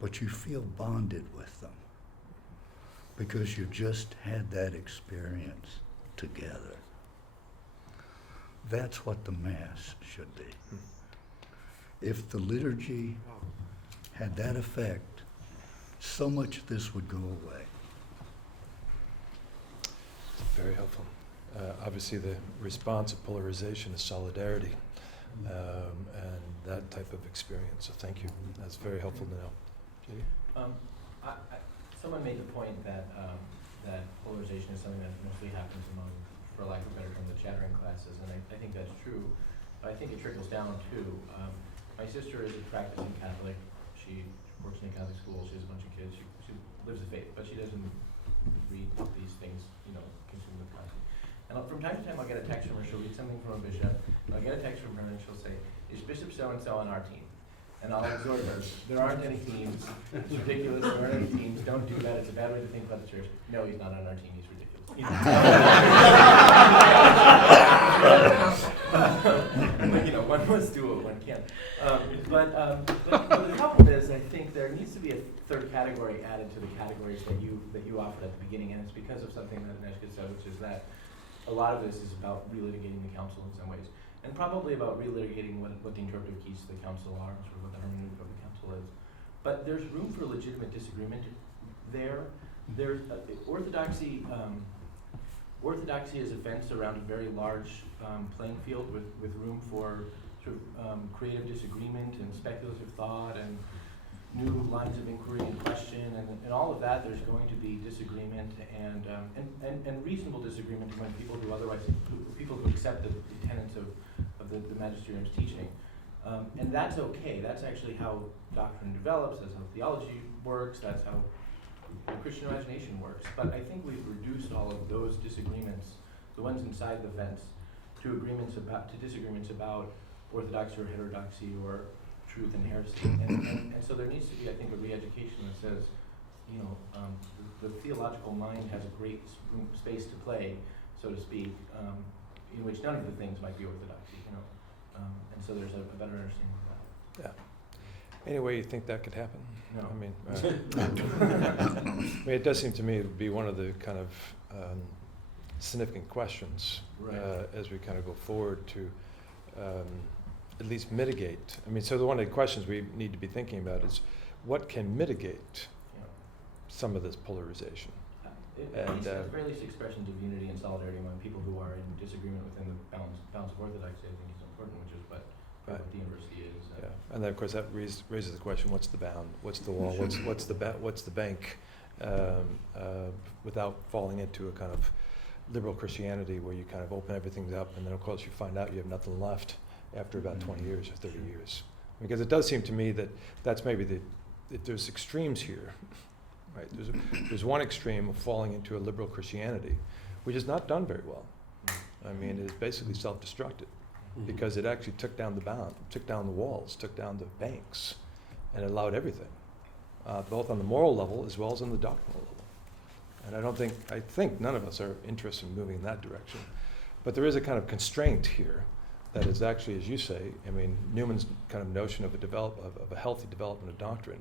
But you feel bonded with them because you just had that experience together. That's what the Mass should be. If the liturgy had that effect, so much of this would go away. Very helpful. Obviously, the response of polarization is solidarity, and that type of experience. So thank you. That's very helpful to know. Judy? Someone made the point that that polarization is something that mostly happens among, for lack of a better term, the chattering classes, and I think that's true. But I think it trickles down too. My sister is a practicing Catholic. She works in a Catholic school. She has a bunch of kids. She lives the faith, but she doesn't read these things, consume the content. And from time to time, I'll get a text from her. She'll read something from a bishop. And I'll get a text from her, and she'll say, "Is Bishop so-and-so on our team?" And I'll exhort her. There aren't any teams. It's ridiculous. There aren't any teams. Don't do that. It's a bad way to think about the church. No, he's not on our team. He's ridiculous. One must do what one can. But the problem is, I think there needs to be a third category added to the categories that you offered at the beginning, and it's because of something that Agnieszka said, which is that a lot of this is about relitigating the council in some ways, and probably about relitigating what the interpretive keys to the council are, sort of what the hermeneutic of the council is. But there's room for legitimate disagreement there. There's orthodoxy. Orthodoxy is a fence around a very large playing field with room for sort of creative disagreement and speculative thought and new lines of inquiry and question, and all of that. There's going to be disagreement and reasonable disagreement among people who accept the tenets of the magisterium's teaching, and that's okay. That's actually how doctrine develops. That's how theology works. That's how the Christian imagination works. But I think we've reduced all of those disagreements, the ones inside the fence, to disagreements about orthodoxy or heterodoxy or truth and heresy. And so there needs to be, I think, a re-education that says, the theological mind has a great space to play, so to speak, in which none of the things might be orthodoxy, and so there's a better understanding of that. Yeah. Any way you think that could happen? No. I mean, it does seem to me to be one of the kind of significant questions Right. As we kind of go forward to at least mitigate. I mean, so one of the questions we need to be thinking about is what can mitigate some of this polarization? At least the very least expressions of unity and solidarity among people who are in disagreement within the bounds of orthodoxy, I think is important, which is what the university is. Yeah, and then of course that raises the question: what's the bound? What's the wall? What's the bank? Without falling into a kind of liberal Christianity where you kind of open everything up, and then of course you find out you have nothing left after about 20 years or 30 years. Because it does seem to me that that's maybe that there's extremes here, right? There's one extreme of falling into a liberal Christianity, which is not done very well. I mean, it's basically self-destructed because it actually took down the bound, took down the walls, took down the banks, and it allowed everything, both on the moral level as well as on the doctrinal level. And I think none of us are interested in moving in that direction. But there is a kind of constraint here that is actually, as you say, I mean, Newman's kind of notion of a healthy development of doctrine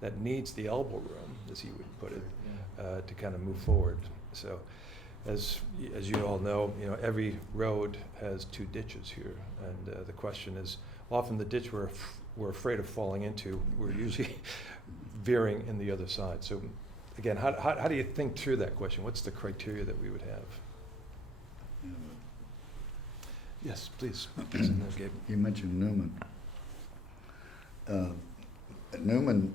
that needs the elbow room, as he would put it, to kind of move forward. So, as you all know, every road has two ditches here, and the question is, often the ditch we're afraid of falling into, we're usually veering in the other side. So, again, how do you think through that question? What's the criteria that we would have? Yes, please. You mentioned Newman. Newman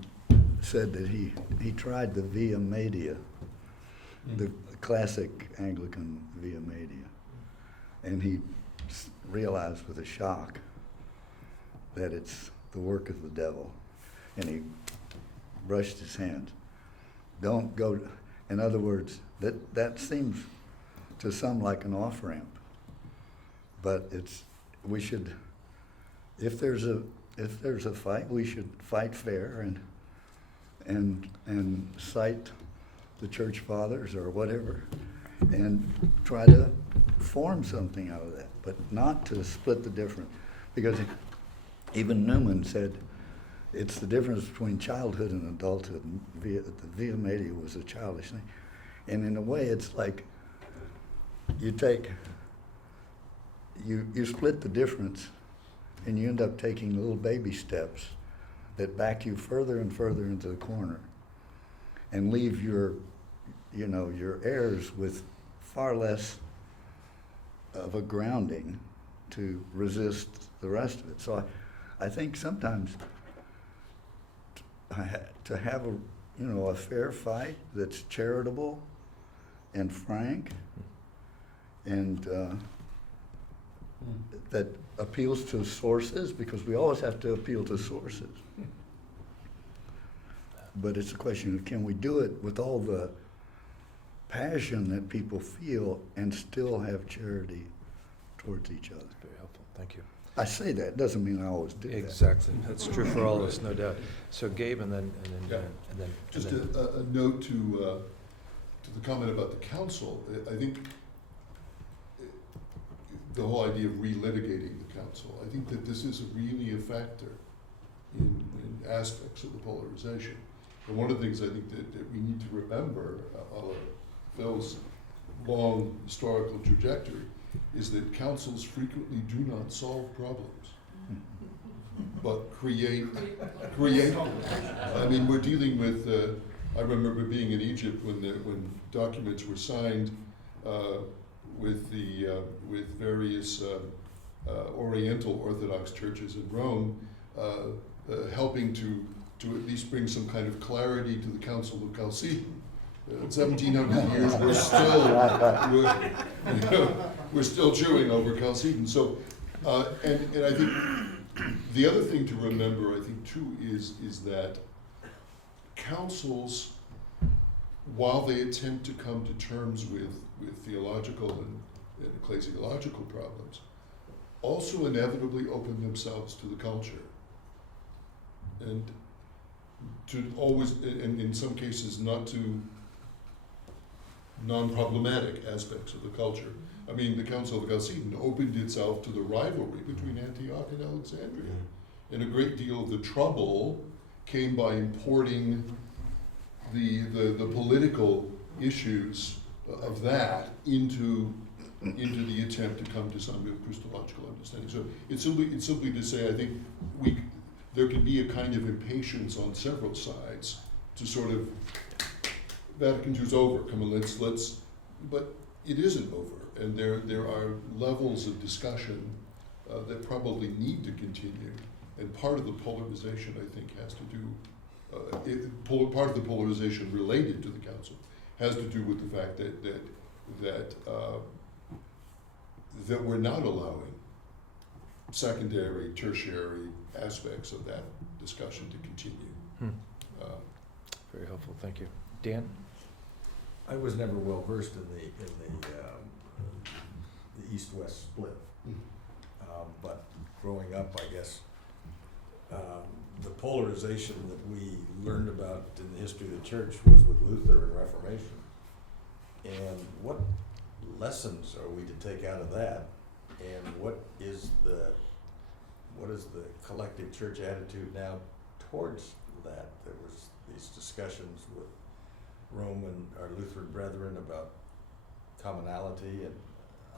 said that he tried the Via Media, the classic Anglican Via Media, and he realized with a shock that it's the work of the devil, and he brushed his hands. Don't go. In other words, that seems to some like an off-ramp. But we should, if there's a fight, we should fight fair and cite the church fathers or whatever, and try to form something out of that, but not to split the difference. Because even Newman said, it's the difference between childhood and adulthood. And the via media was a childish thing. And in a way, it's like you split the difference, and you end up taking little baby steps that back you further and further into the corner and leave your heirs with far less of a grounding to resist the rest of it. So I think sometimes to have a fair fight that's charitable and frank and that appeals to sources, because we always have to appeal to sources. But it's a question of, can we do it with all the passion that people feel and still have charity towards each other? Very helpful, thank you. I say that, doesn't mean I always do that. Exactly, that's true for all of us, no doubt. So Gabe, and then Just a note to the comment about the council. I think the whole idea of relitigating the council, I think that this is really a factor in aspects of the polarization. And one of the things I think that we need to remember, Phil's long historical trajectory, is that councils frequently do not solve problems, but create them. I mean, we're dealing with, I remember being in Egypt when documents were signed with various Oriental Orthodox churches in Rome, helping to at least bring some kind of clarity to the Council of Chalcedon. 1700 years, we're still chewing over Chalcedon. So, and I think the other thing to remember, I think too, is that councils, while they attempt to come to terms with theological and ecclesiological problems, also inevitably open themselves to the culture. And to always, and in some cases, not to non-problematic aspects of the culture. I mean, the Council of Chalcedon opened itself to the rivalry between Antioch and Alexandria. And a great deal of the trouble came by importing the political issues of that into the attempt to come to some Christological understanding. So it's simply to say, I think there can be a kind of impatience on several sides to sort of, Vatican II's over, come on, let's, but it isn't over, and there are levels of discussion that probably need to continue, and part of the polarization, I think, has to do, part of the polarization related to the council has to do with the fact that we're not allowing secondary, tertiary aspects of that discussion to continue. Very helpful, thank you. Dan? I was never well versed in the east-west split, but growing up, I guess, the polarization that we learned about in the history of the church was with Luther and Reformation. And what lessons are we to take out of that? And what is the collective church attitude now towards that? There was these discussions with Rome and our Lutheran brethren about commonality, and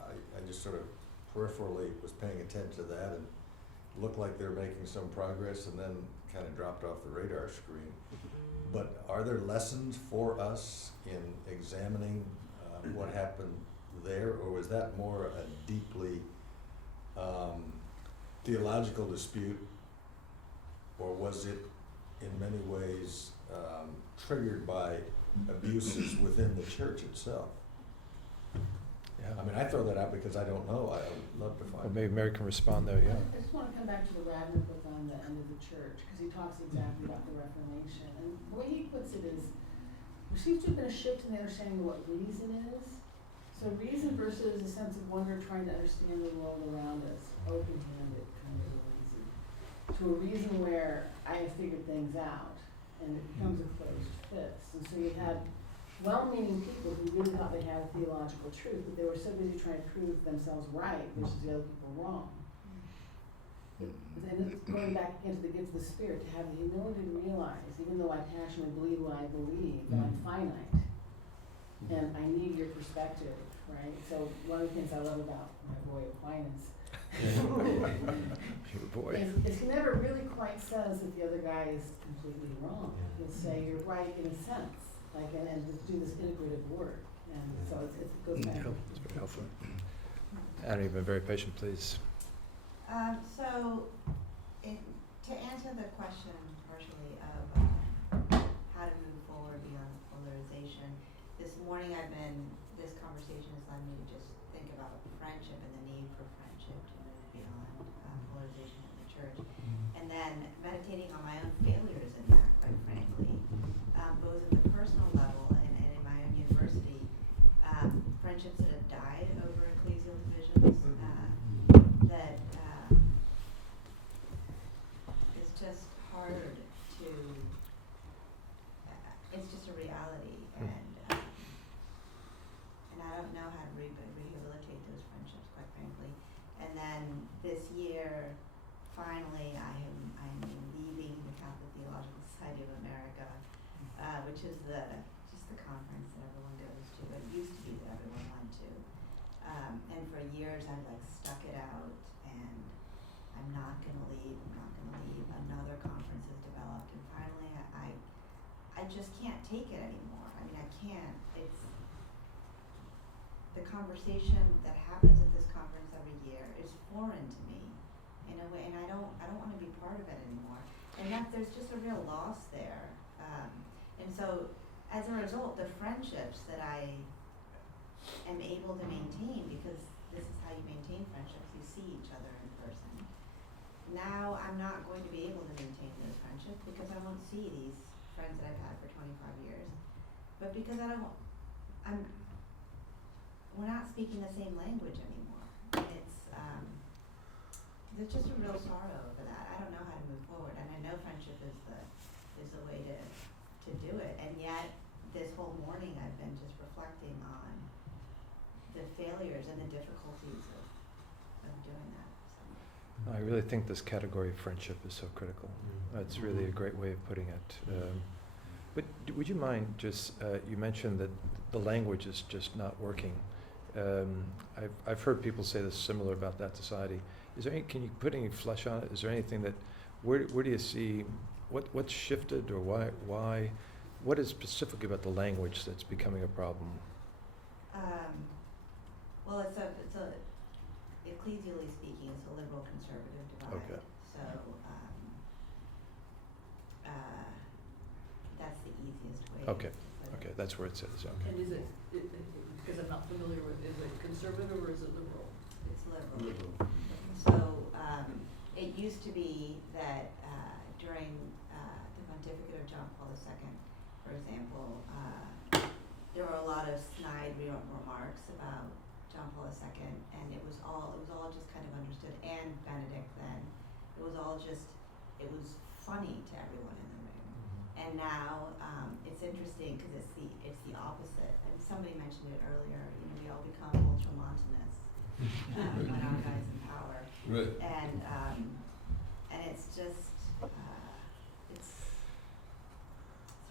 I just sort of peripherally was paying attention to that, and looked like they were making some progress, and then kind of dropped off the radar screen. But are there lessons for us in examining what happened there, or was that more a deeply theological dispute, or was it in many ways triggered by abuses within the church itself? Yeah. I mean, I throw that out because I don't know. I would love to find. Well, maybe Mary can respond there, yeah. I just want to come back to the Radner book on the end of the church, because he talks exactly about the Reformation. And the way he puts it is, there seems to have been a shift in the understanding of what reason is. So reason versus a sense of wonder, trying to understand the world around us, open-handed kind of a reason, to a reason where I have figured things out, and it becomes a closed fist. And so you had well-meaning people who really thought they had a theological truth, but they were so busy trying to prove themselves right versus the other people wrong. And it's going back into the spirit, to have the humility to realize, even though I passionately believe what I believe, that I'm finite, and I need your perspective, right? So one of the things I love about my boy Aquinas Boy. is he never really quite says that the other guy is completely wrong. He'll say you're right in a sense, like, and just do this integrative work, and so it goes back. Yeah, that's very helpful. Anna, you've been very patient, please. To answer the question partially of how to move forward beyond polarization, this morning this conversation has led me to just think about friendship and the need for friendship to move beyond polarization in the church. And then meditating on my own failures in that, quite frankly, both at the personal level and in my own university, friendships that have died over ecclesial divisions, that it's just hard to, it's just a reality, and I don't know how to rehabilitate those friendships, quite frankly. And then this year, finally, I'm leaving the Catholic Theological Society of America, which is just the conference that everyone goes to. It used to be that everyone went to. And for years I've stuck it out, and I'm not gonna leave. Another conference has developed, and finally I just can't take it anymore. I mean, I can't. It's the conversation that happens at this conference every year is foreign to me in a way, and I don't want to be part of it anymore. And that there's just a real loss there. And so as a result, the friendships that I am able to maintain, because this is how you maintain friendships, you see each other in person. Now I'm not going to be able to maintain those friendships because I won't see these friends that I've had for 25 years. But because we're not speaking the same language anymore. There's just a real sorrow over that. I don't know how to move forward, and I know friendship is the way to do it. And yet, this whole morning I've been just reflecting on the failures and the difficulties of doing that. So. I really think this category of friendship is so critical. That's really a great way of putting it. But would you mind just, you mentioned that the language is just not working. I've heard people say this similar about that society. Is there any, can you put any flesh on it? Is there anything that, where do you see, what's shifted, or why, what is specifically about the language that's becoming a problem? Well, it's ecclesially speaking, it's a liberal conservative divide. Okay. So that's the easiest way. Okay, okay, that's where it says, okay. And is it, because I'm not familiar with, is it conservative or is it liberal? It's liberal. So it used to be that during the pontificate of John Paul II, for example, there were a lot of snide remarks about John Paul II, and it was all just kind of understood, and Benedict then. It was all just, it was funny to everyone in the room. And now it's interesting because it's the opposite. And somebody mentioned it earlier. We all become ultramontanists when our guy's in power. Right. And it's just it's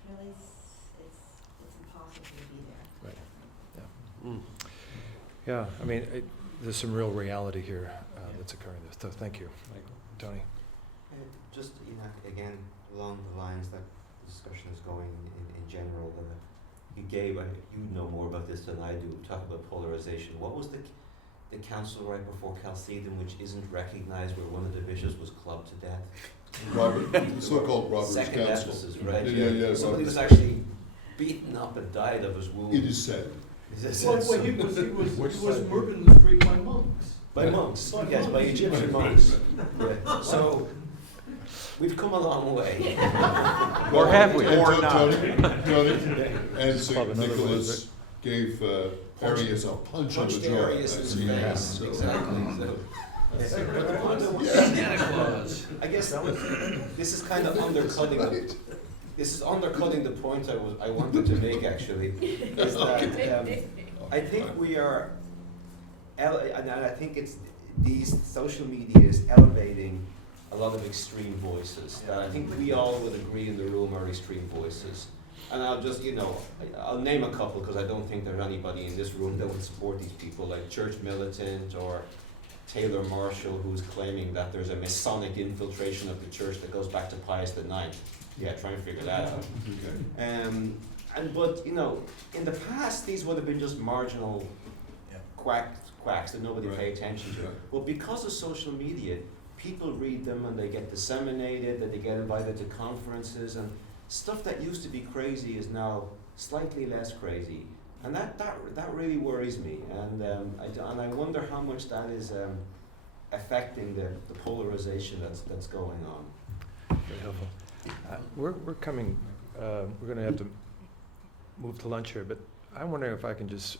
really it's impossible to be there. Right. Yeah. Yeah, I mean, there's some real reality here that's occurring there. So thank you. Tony? Just, again, along the lines that the discussion is going in general, you know more about this than I do, talk about polarization. What was the council right before Chalcedon, which isn't recognized, where one of the bishops was clubbed to death? The so-called Robert's Second Council. Ephesus, right? Yeah, Somebody Robert's was actually beaten up and died of his wound. It is said. Well, he was murdered in the street by monks. By monks, yes, by Egyptian monks. Yeah. So, we've come a long way. Or have we? And Or not. Tony, and Club St. another way, Nicholas gave Arius a punch on the jaw. Arius in the face, exactly. So, Yeah. I guess this is kind of undercutting it. this is undercutting the point I wanted to make actually, is that I think we are, and I think it's these social media is elevating a lot of extreme voices that I think we all would agree in the room are extreme voices. And I'll just, I'll name a couple because I don't think there's anybody in this room that would support these people, like Church Militant or Taylor Marshall, who's claiming that there's a Masonic infiltration of the church that goes back to Pius IX. Yeah, try and figure that out. But in the past, these would have been just marginal quacks that nobody paid attention to. But because of social media, people read them and they get disseminated, that they get invited to conferences, and stuff that used to be crazy is now slightly less crazy. And that really worries me. And I wonder how much that is affecting the polarization that's going on. Very helpful. We're coming, we're going to have to move to lunch here, but I'm wondering if I can just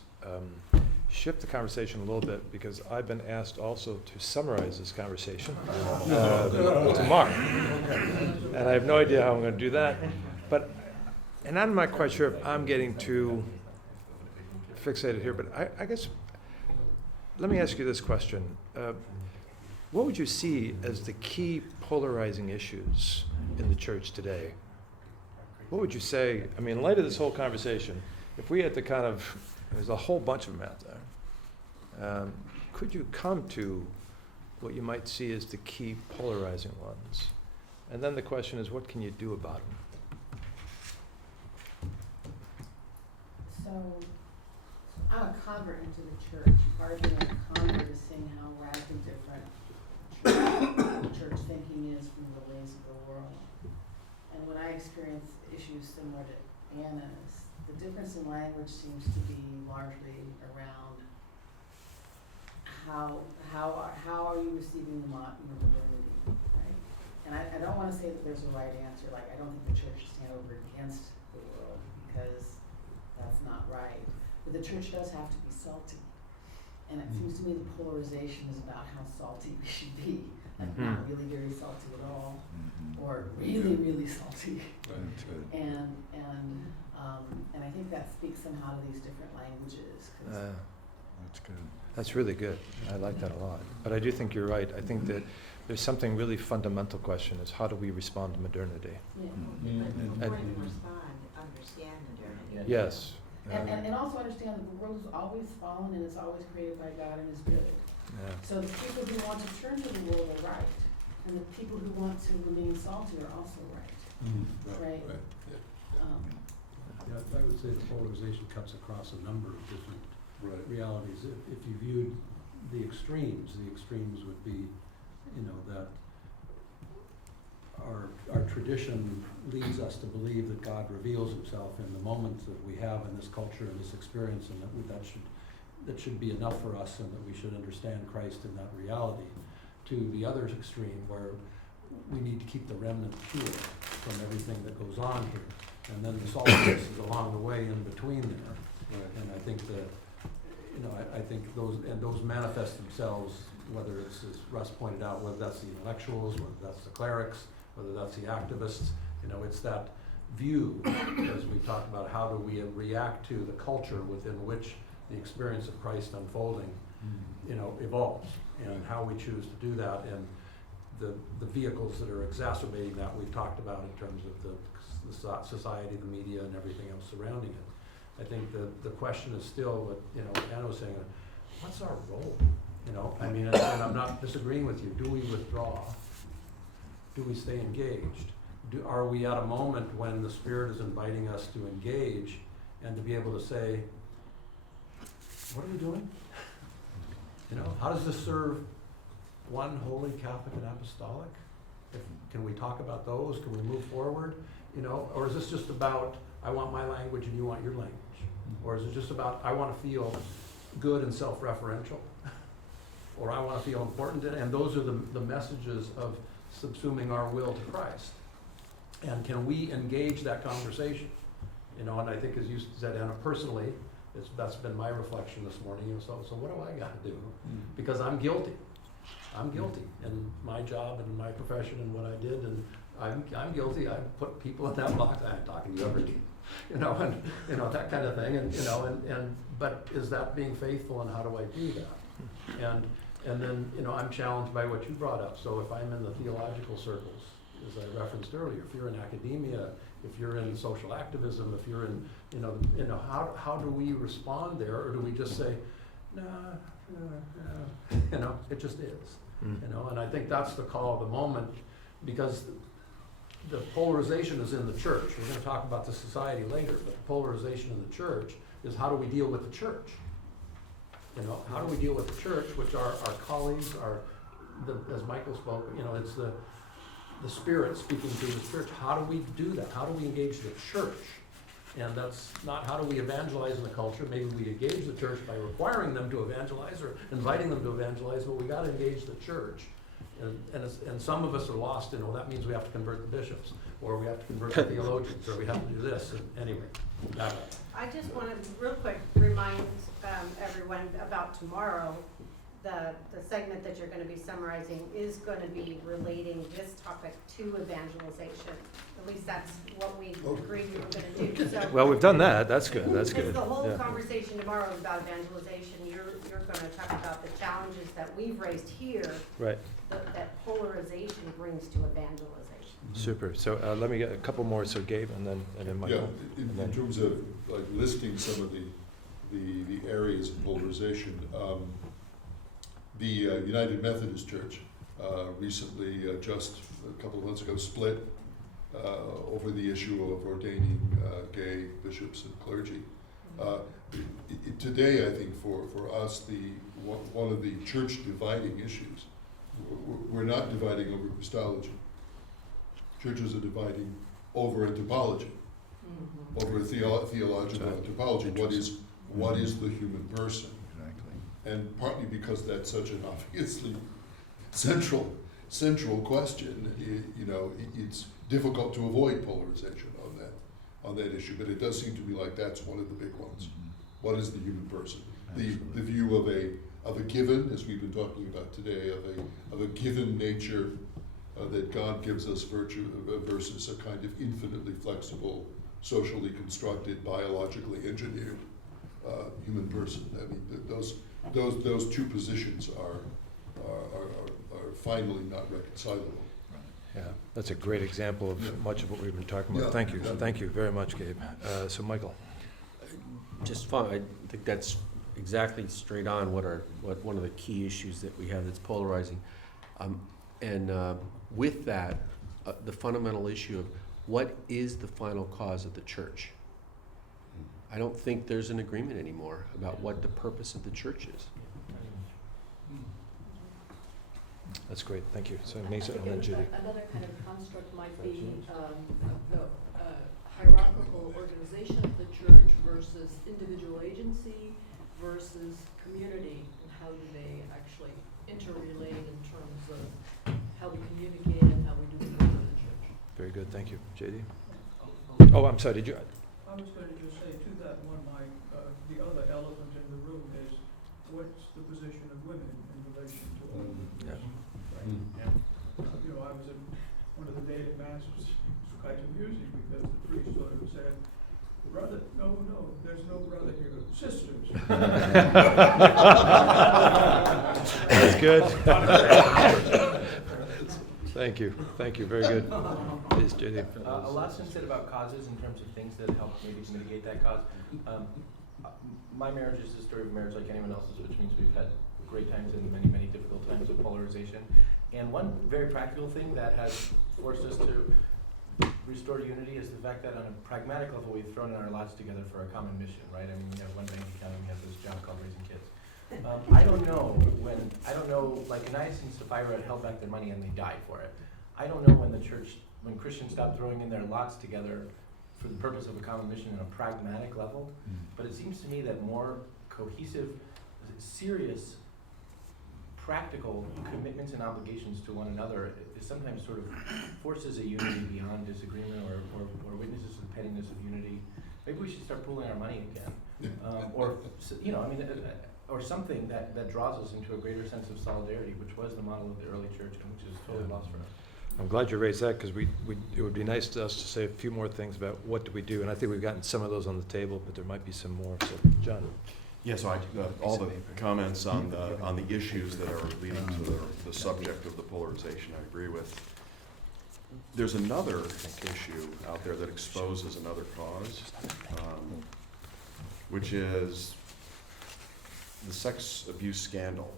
shift the conversation a little bit, because I've been asked also to summarize this conversation tomorrow. And I have no idea how I'm going to do that. And I'm not quite sure if I'm getting too fixated here, but I guess, let me ask you this question. What would you see as the key polarizing issues in the church today? What would you say, in light of this whole conversation, if we had to there's a whole bunch of them out there, could you come to what you might see as the key polarizing ones? And then the question is, what can you do about them? So, I'm a convert into the church. Part of being a convert is seeing how radically different church thinking is from the ways of the world. And when I experience issues similar to Anna's, the difference in language seems to be largely around how are you receiving your modernity, right? And I don't want to say that there's a right answer. Like, I don't think the church should stand over against the world, because that's not right. But the church does have to be salty. And it seems to me the polarization is about how salty we should be. Like, not really very salty at all, or really, really salty. And I think that speaks somehow to these different languages. That's good. That's really good. I like that a lot. But I do think you're right. I think that there's something really fundamental question is, how do we respond to modernity? But before you respond, understand modernity. Yes. And also understand that the world has always fallen and it's always created by God and is good. Yeah. So the people who want to turn to the world are right, and the people who want to remain salty are also right. Right? Yeah, I would say the polarization cuts across a number of different realities. If you viewed the extremes would be, that our tradition leads us to believe that God reveals himself in the moments that we have in this culture and this experience, and that should be enough for us, and that we should understand Christ in that reality. To the other extreme, where we need to keep the remnant pure from everything that goes on here, and then the saltiness is along the way in between there. And I think I think those manifest themselves, whether it's, as Russ pointed out, whether that's the intellectuals, whether that's the clerics, whether that's the activists. It's that view, as we talked about, how do we react to the culture within which the experience of Christ unfolding, evolves, and how we choose to do that, and the vehicles that are exacerbating that we've talked about in terms of the society, the media, and everything else surrounding it. I think the question is still what Anna was saying, what's our role? And I'm not disagreeing with you. Do we withdraw? Do we stay engaged? Are we at a moment when the Spirit is inviting us to engage and to be able to say, what are we doing? How does this serve one holy, Catholic, and apostolic? Can we talk about those? Can we move forward? Or is this just about, I want my language and you want your language? Or is it just about, I want to feel good and self-referential? Or I want to feel important? And those are the messages of subsuming our will to Christ. And can we engage that conversation? And I think, as you said, Anna, personally, that's been my reflection this morning. So what do I got to do? Because I'm guilty. I'm guilty in my job and my profession and what I did, and I'm guilty, I put people in that box, I'm talking to you every day, and, that kind of thing, and, but is that being faithful, and how do I do that? And then, I'm challenged by what you brought up, so if I'm in the theological circles, as I referenced earlier, if you're in academia, if you're in social activism, if you're in, how do we respond there, or do we just say, nah, it just is, and I think that's the call of the moment, because the polarization is in the church. We're gonna talk about the society later, but the polarization in the church is how do we deal with the church? How do we deal with the church, which are our colleagues, as Michael spoke, it's the Spirit speaking through the church. How do we do that? How do we engage the church? And that's not how do we evangelize in the culture. Maybe we engage the church by requiring them to evangelize or inviting them to evangelize, but we got to engage the church. And some of us are lost in, that means we have to convert the bishops, or we have to convert the theologians, or we have to do this. And anyway, that way. I just want to real quick remind everyone about tomorrow. The segment that you're going to be summarizing is going to be relating this topic to evangelization. At least that's what we agreed we were going to do. So, Well, we've done that. That's good. That's because good. the whole Yeah. conversation tomorrow is about evangelization. You're going to talk about the challenges that we've raised here, Right. that polarization brings to evangelization. Super. So let me get a couple more. So Gabe, and then Yeah, Michael. in terms of like listing some of the areas of polarization, the United Methodist Church recently, just a couple of months ago, split over the issue of ordaining gay bishops and clergy. Today, I think for us, one of the church dividing issues, we're not dividing over Christology. Churches are dividing over anthropology, over theological anthropology. What is the human person? Exactly. And partly because that's such an obviously central question, it's difficult to avoid polarization on that issue. But it does seem to me like that's one of the big ones. What is the human person? The view of a given, as we've been talking about today, of a given nature that God gives us virtue versus a kind of infinitely flexible, socially constructed, biologically engineered human person. I mean, those two positions are finally not reconcilable. Yeah, that's a great example of much of what we've been talking about. Yeah. Thank you. Thank you very much, Gabe. So Michael. Just fine. I think that's exactly straight on what one of the key issues that we have that's polarizing. With that, the fundamental issue of what is the final cause of the church? I don't think there's an agreement anymore about what the purpose of the church is. That's great. Thank you. So Nisa and then Judy. Another kind of construct might be the hierarchical organization of the church versus individual agency versus community, and how do they actually interrelate in terms of how we communicate and how we do the work of the church. Very good. Thank you. JD? Oh, I'm sorry. Did you? I was going to just say to that one, Mike, the other elephant in the room is what's the position of women in relation to all of this? Yeah. Right? I was in one of the daily masses. It was quite amusing because the priest sort of said, "Brother, no, there's no brother here, sisters." That's good. Thank you. Thank you. Very good. Please, JD. A lot's been said about causes in terms of things that help maybe to mitigate that cause. My marriage is the story of marriage like anyone else's, which means we've had great times and many, many difficult times of polarization. And one very practical thing that has forced us to restore unity is the fact that on a pragmatic level, we've thrown our lives together for a common mission, right? I mean, we have one bank account and we have this job called raising kids. I don't know, like Ananias and Sapphira had held back their money and they died for it. I don't know when Christians stopped throwing in their lots together for the purpose of a common mission on a pragmatic level, but it seems to me that more cohesive, serious, practical commitments and obligations to one another is sometimes sort of forces a unity beyond disagreement or witnesses to the pettiness of unity. Maybe we should start pooling our money again, or something that draws us into a greater sense of solidarity, which was the model of the early church and which is totally lost for us. I'm glad you raised that, because it would be nice to us to say a few more things about what do we do, and I think we've gotten some of those on the table, but there might be some more, so, John. Yeah, so all the comments on the issues that are leading to the subject of the polarization, I agree with. There's another issue out there that exposes another cause, which is the sex abuse scandal.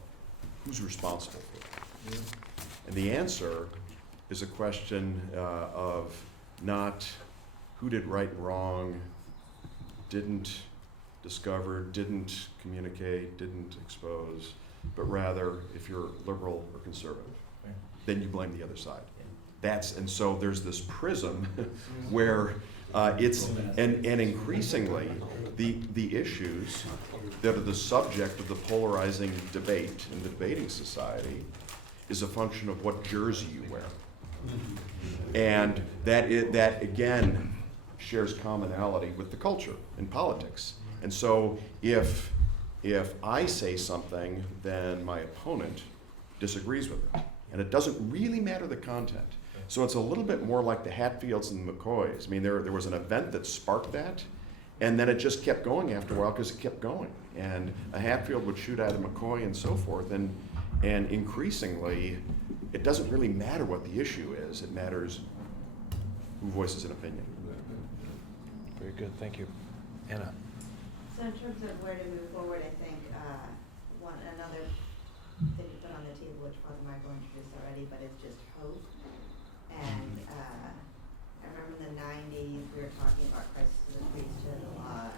Who's responsible for it? And the answer is a question of not who did right and wrong, didn't discover, didn't communicate, didn't expose, but rather if you're liberal or conservative, then you blame the other side. And so there's this prism where and increasingly the issues that are the subject of the polarizing debate in the debating society is a function of what jersey you wear. And that again shares commonality with the culture in politics. And so if I say something, then my opponent disagrees with it. And it doesn't really matter the content. So it's a little bit more like the Hatfields and the McCoys. I mean, there was an event that sparked that, and then it just kept going after a while because it kept going. And a Hatfield would shoot at a McCoy and so forth. And increasingly, it doesn't really matter what the issue is. It matters who voices an opinion. Very good, thank you. Anna? So in terms of where to move forward, I think another thing to put on the table, which Father Michael introduced already, but it's just hope. And I remember in the 90s, we were talking about crisis of the priesthood a lot,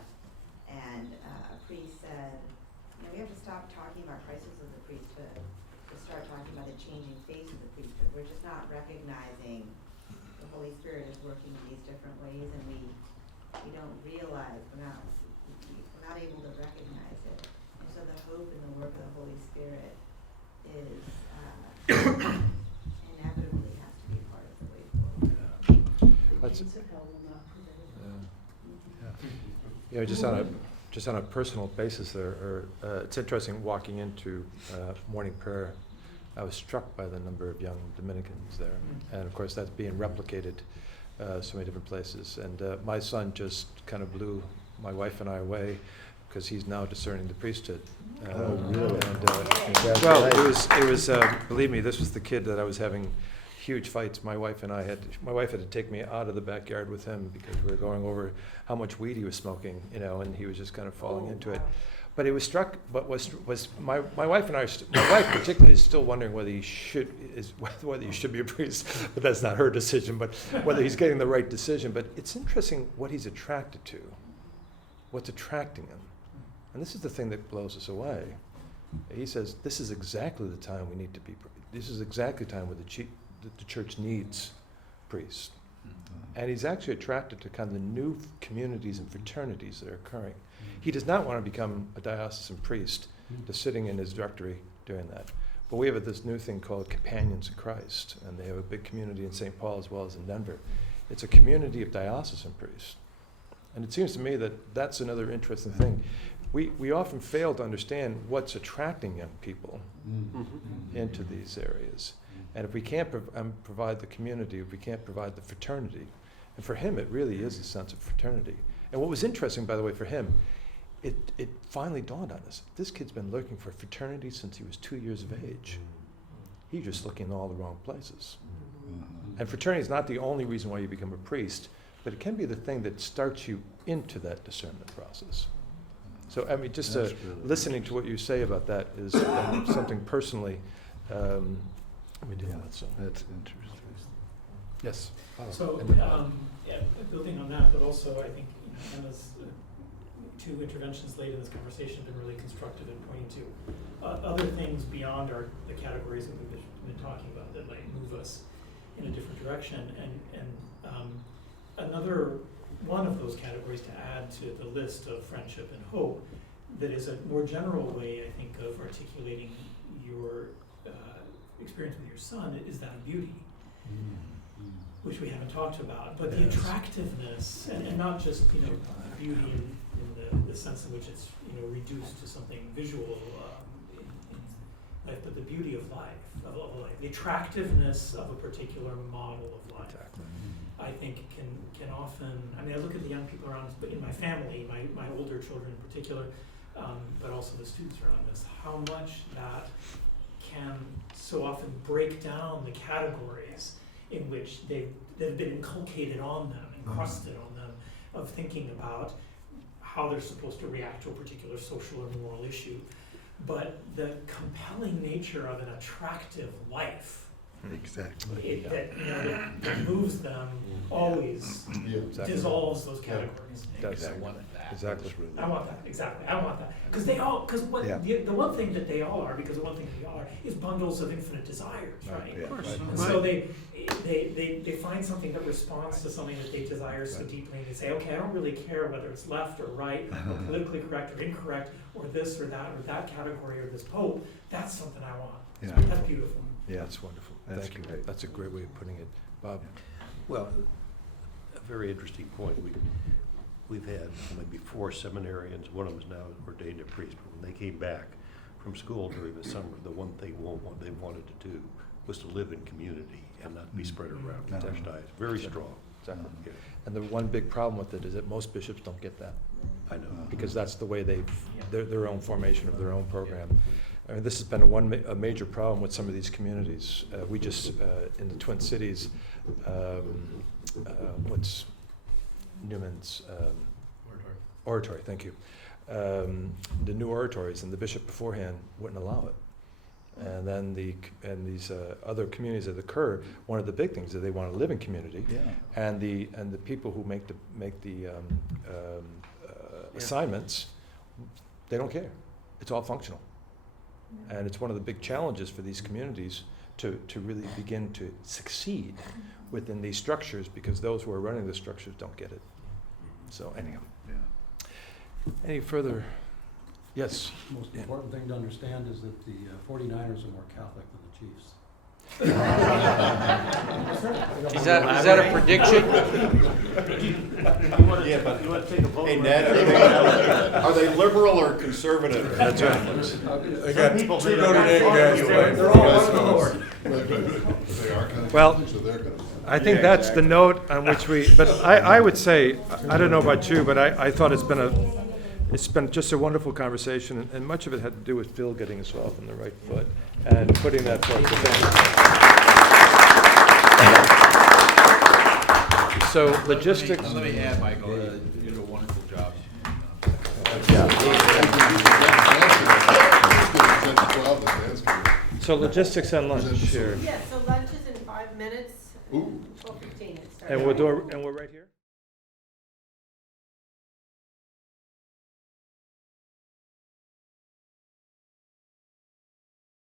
and a priest said, we have to stop talking about crisis of the priesthood to start talking about the changing face of the priesthood. We're just not recognizing the Holy Spirit is working in these different ways, and we don't realize, we're not able to recognize it. And so the hope in the work of the Holy Spirit is inevitably has to be part of the way forward. That's, Gates of hell will not prevail. just on a personal basis there, it's interesting walking into morning prayer. I was struck by the number of young Dominicans there, and of course that's being replicated so many different places. And my son just kind of blew my wife and I away because he's now discerning the priesthood. Really? And, well, it was. Believe me, this was the kid that I was having huge fights. My wife had to take me out of the backyard with him because we were going over how much weed he was smoking, and he was just kind of falling into it. But it was struck. But was my wife and I? My wife particularly is still wondering whether he should be a priest. But that's not her decision. But whether he's getting the right decision. But it's interesting what he's attracted to. What's attracting him, and this is the thing that blows us away. He says this is exactly the time we need to be. This is exactly the time where the church needs priests. And he's actually attracted to kind of the new communities and fraternities that are occurring. He does not want to become a diocesan priest, just sitting in his rectory doing that. But we have this new thing called Companions in Christ, and they have a big community in St. Paul as well as in Denver. It's a community of diocesan priests. And it seems to me that that's another interesting thing. We often fail to understand what's attracting young people into these areas. And if we can't provide the community, if we can't provide the fraternity, and for him it really is a sense of fraternity. And what was interesting, by the way, for him, it finally dawned on us. This kid's been looking for fraternity since he was 2 years of age. He's just looking in all the wrong places. And fraternity is not the only reason why you become a priest, but it can be the thing that starts you into that discernment process. So, I mean, just listening to what you say about that is something personally let me deal with. So That's interesting. yes. So, building on that, but also I think Emma's two interventions late in this conversation have been really constructive in pointing to other things beyond the categories that we've been talking about that might move us in a different direction. And another one of those categories to add to the list of friendship and hope that is a more general way, I think, of articulating your experience with your son is that of beauty, which we haven't talked about, but the attractiveness, and not just beauty in the sense in which it's reduced to something visual in life, but the beauty of life, the attractiveness of a particular model of life. Exactly. I think can often, I mean, I look at the young people around us, but in my family, my older children in particular, but also the students around us, how much that can so often break down the categories in which they've been inculcated on them, encrusted on them, of thinking about how they're supposed to react to a particular social or moral issue. But the compelling nature of an attractive life, Exactly. that moves them always Yeah. Exactly. dissolves those categories. That's exactly. I want that, exactly, I want that. Because what, Yeah. the one thing that they all are, because the one thing they all are, is bundles of infinite desires, right? Yeah, right. And so they find something that responds to something that they desire so Right. deeply, and they say, okay, I don't really care whether it's left or right, or politically correct or incorrect, or this or that category or this pope, that's something I want. Yeah. That's beautiful. Yeah. That's wonderful. That's Thank you. great. That's a great way of putting it. Bob? Well, a very interesting point. We've had maybe 4 seminarians, one of them is now ordained a priest, but when they came back from school during the summer, the one thing they wanted to do was to live in community and not be spread around No. with diets. Very strong. Exactly. Yeah, And the one big problem with it is that most bishops don't get that, I know. because that's the way their own formation of their own program. I mean, this has been a major problem with some of these communities. We just, in the Twin Cities, what's Newman's? Oratory, thank you. The new oratories, and the bishop beforehand wouldn't allow it. And then these other communities that occur, one of the big things is they want to live in community. Yeah. And the people who make the assignments, they don't care. It's all functional. And it's one of the big challenges for these communities to really begin to succeed within these structures, because those who are running the structures don't get it. So anyhow, Yeah. any further? Yes. Most Yeah. important thing to understand is that the 49ers are more Catholic than the Chiefs. Is that a prediction? You want to take a vote? Hey, Ned, are they liberal or conservative? That's right. They got people two say Notre they're Dame guys not playing. They're all one of the Lord. They are kind of Well, Catholic, so they're gonna. I think that's the note on which but I would say, I don't know about you, but I thought it's been just a wonderful conversation, and much of it had to do with Phil getting us off on the right foot and putting that forth. So logistics. Let me add, Michael, you did a wonderful job. So logistics and lunch here, Yeah, so lunch is in 5 minutes, Ooh. 12:15 it starts. and we're right here.